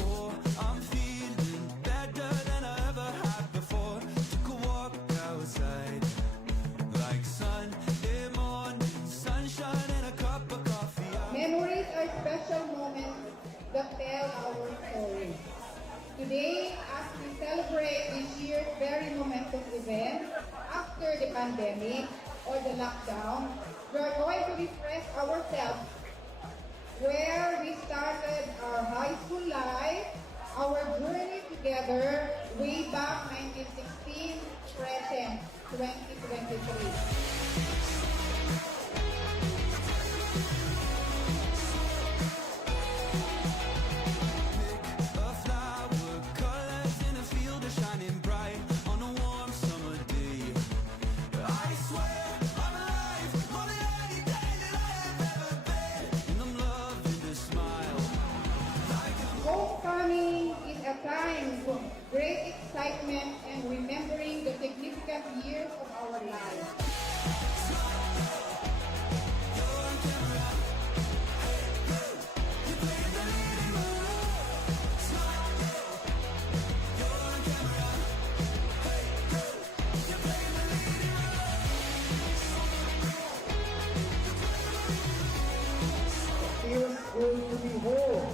Oh, I'm feeling better than I ever had before. Took a walk outside, like Sunday morning, sunshine and a cup of coffee. Memories are special moments that tell our story. Today, as we celebrate this year's very momentous event after the pandemic or the lockdown, we are going to refresh ourselves where we started our high school life, our journey together way back 1916, present 2023. A flower, colors in a field are shining bright on a warm summer day. I swear I'm alive more than any day that I have ever been, and I'm loving the smile. Homecoming is a time of great excitement and remembering the significant years of our lives. Feels good to be home.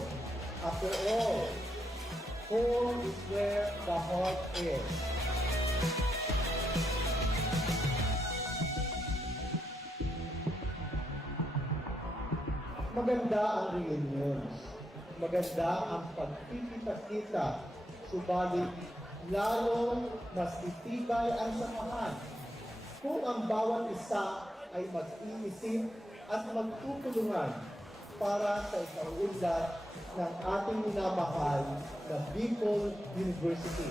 After all, home is where the heart is. Maganda ang reunions. Maganda ang pagkikita-kita. Subalit, lalong mas itibay ang samahan kung ang bawat isa ay mag-iisip at magtutulungan para sa ikaunlad ng ating minamahal na Bicol University.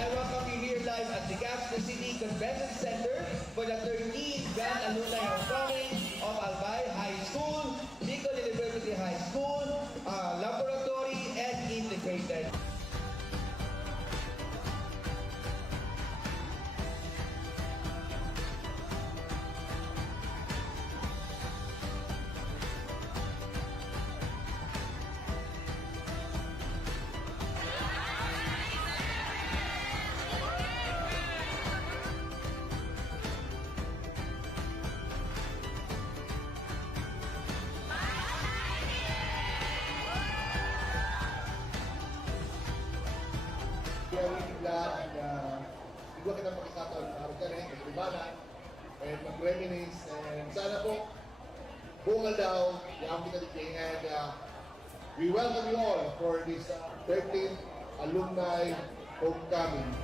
I welcome you here live at the Gaston City Convention Center for the 13th Grand Alumni Homecoming of Albay High School, Bicol University High School, Laboratory, and Integrated. Kaya really glad na bigla kita pakisataon na araw ka rin, maglibanan, and mag-reminisce, and sana po, bungal daw, yung kita digay, and we welcome you all for this 13th Alumni Homecoming.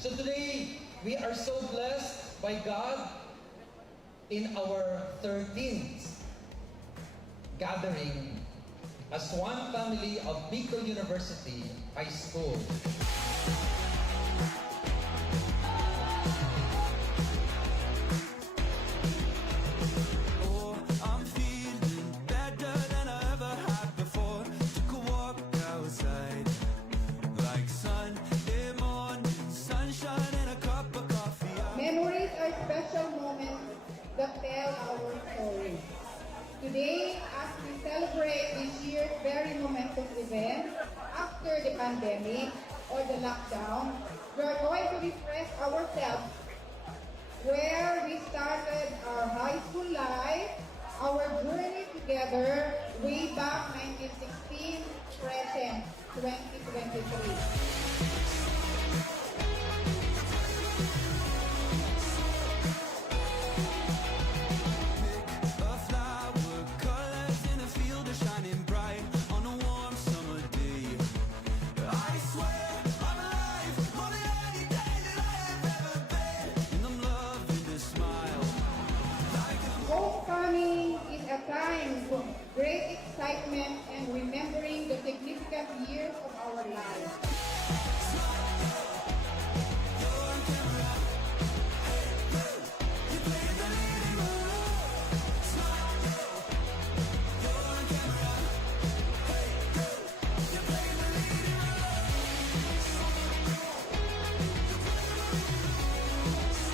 So today, we are so blessed by God in our 13th gathering as one family of Bicol University High School. Oh, I'm feeling better than I ever had before. Took a walk outside, like Sunday morning, sunshine and a cup of coffee. Memories are special moments that tell our story. Today, as we celebrate this year's very momentous event after the pandemic or the lockdown, we are going to refresh ourselves where we started our high school life, our journey together way back 1916, present 2023. A flower, colors in a field are shining bright on a warm summer day. I swear I'm alive, more than any day that I have ever been, and I'm loving this smile. Homecoming is a time of great excitement and remembering the significant years of our lives.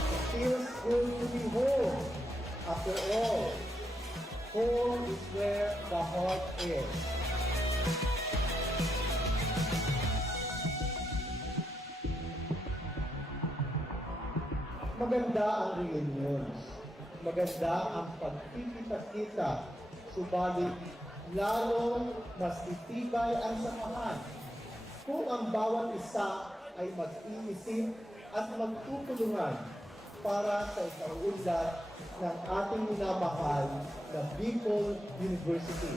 It feels good to be home. After all, home is where the heart is. Maganda ang reunions. Maganda ang pagkikita-kita. Subalit, lalong mas itibay ang samahan kung ang bawat isa ay mag-iisip at magtutulungan para sa ikaunlad ng ating minamahal na Bicol University.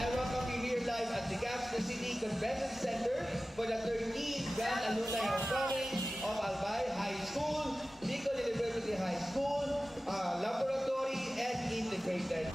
I welcome you here live at the Gaston City Convention Center for the 13th Grand Alumni Homecoming of Albay High School, Bicol University High School, Laboratory, and Integrated.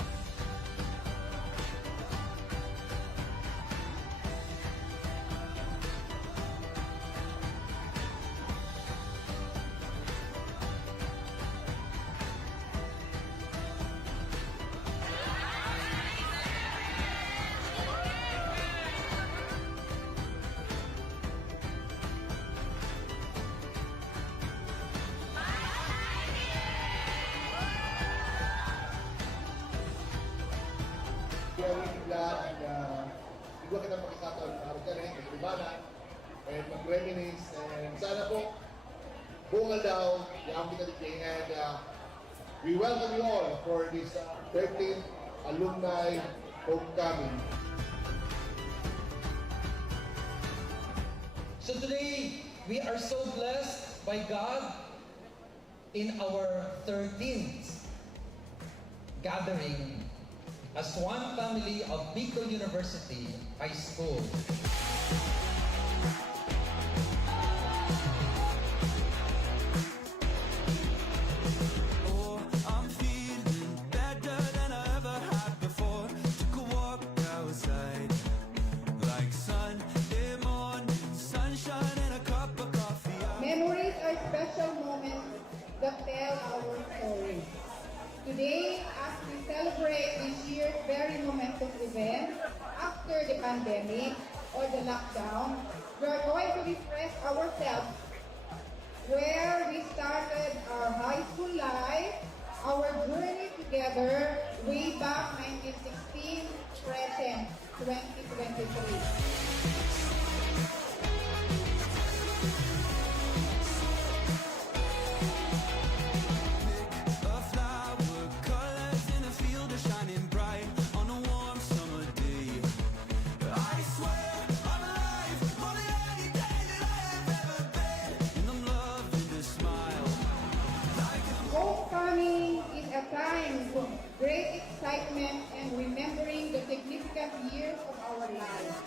We are really glad na bigla kita pakisataon ng araw ka rin, kalibanan, and mag-reminisce, and sana po, bungal daw, yung kita di and we welcome you all for this 13th Alumni Homecoming. So today, we are so blessed by God in our 13th gathering as one family of Bicol University High School. Oh, I'm feeling better than I ever had before. Took a walk outside, like Sunday morning, sunshine and a cup of coffee. Memories are special moments that tell our story. Today, as we celebrate this year's very momentous event after the pandemic or the lockdown, we are going to refresh ourselves where we started our high school life, our journey together way back 1916, present 2023. A flower, colors in a field are shining bright on a warm summer day. I swear I'm alive, more than any day that I have ever been, and I'm loving this smile. Homecoming is a time of great excitement and remembering the significant years of our lives.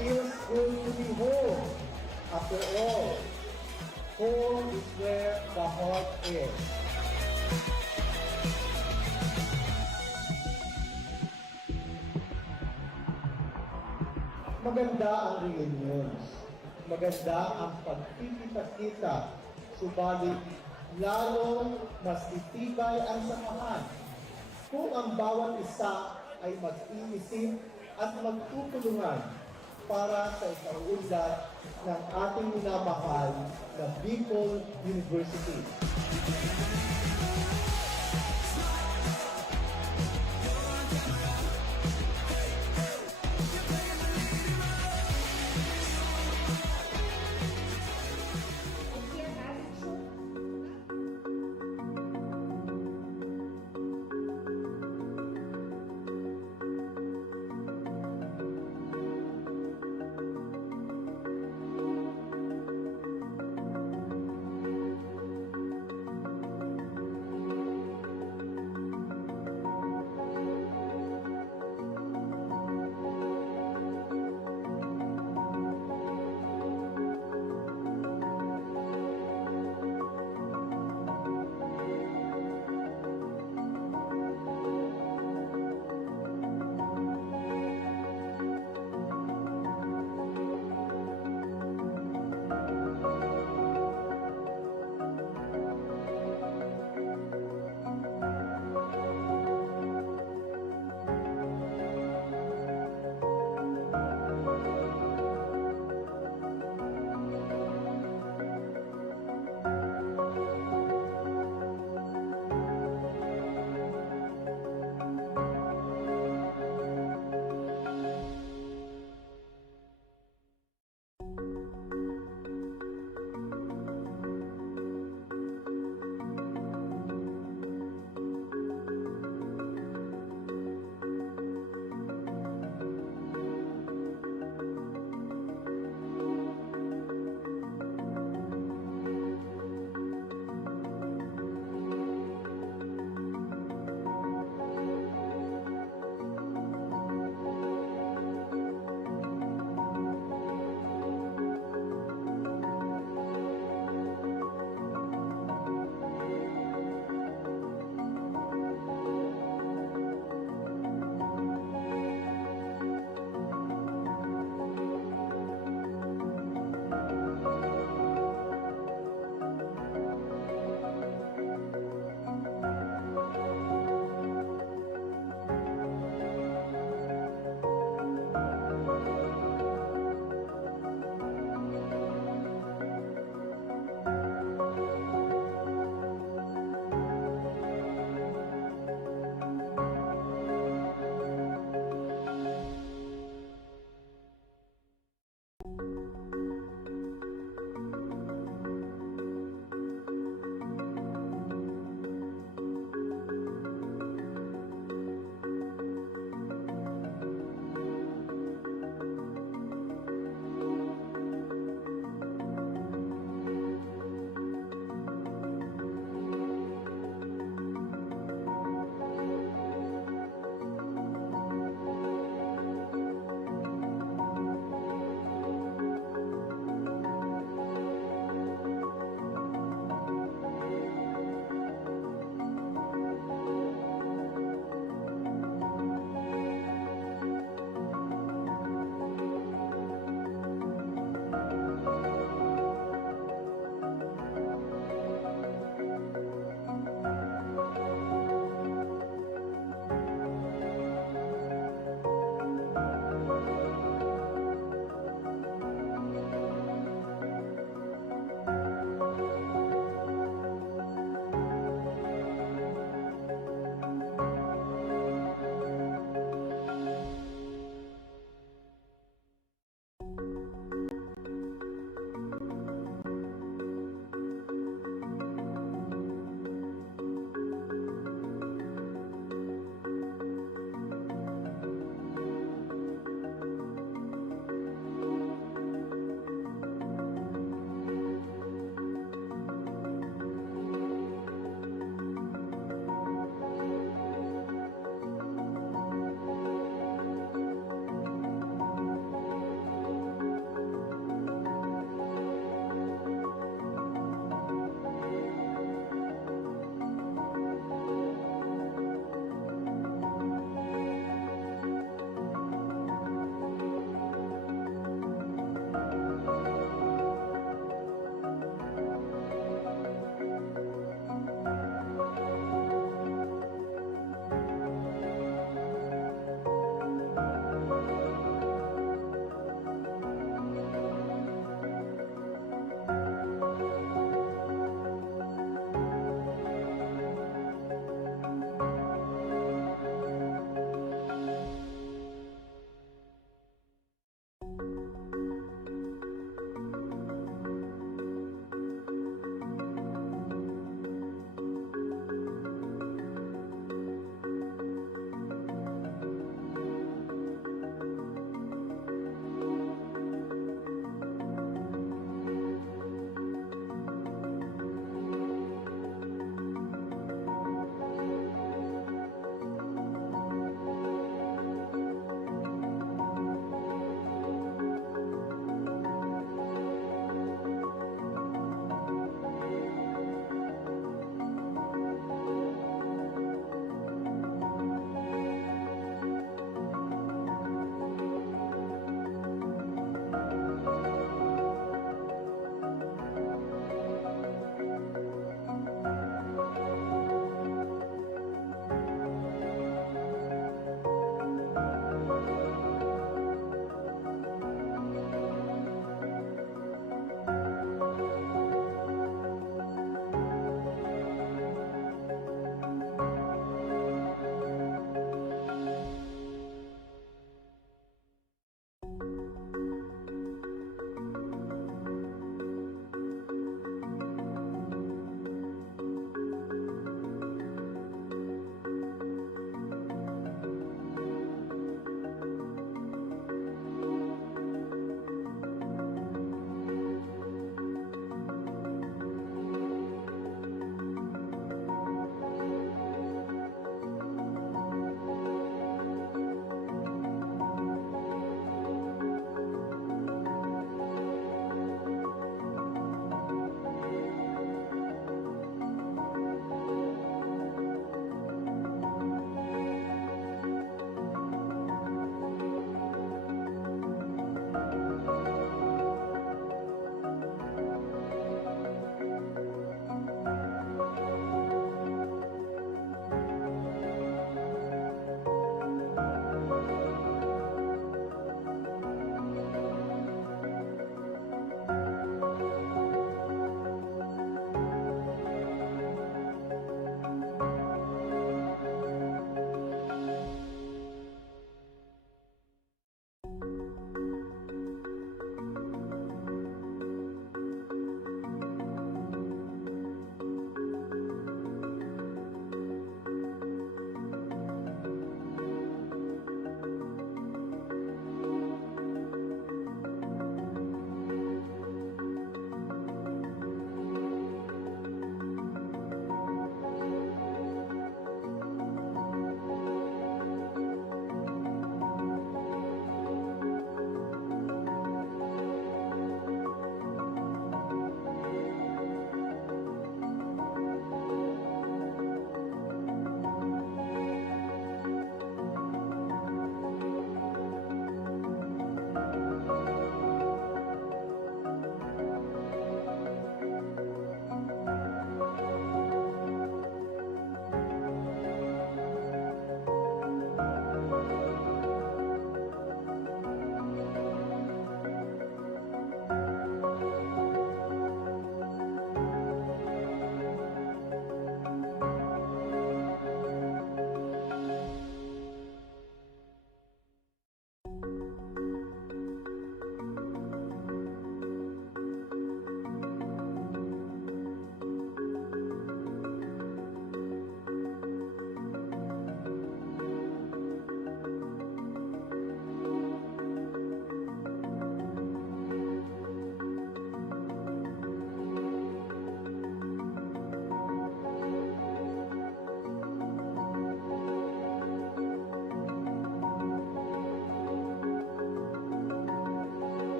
Feels good to be home. After all, home is where the heart is. Maganda ang reunions. Maganda ang pagkikita-kita. Subalit, lalong mas itibay ang samahan kung ang bawat isa ay mag-iisip at magtutulungan para sa ikaunlad ng ating minamahal na Bicol University.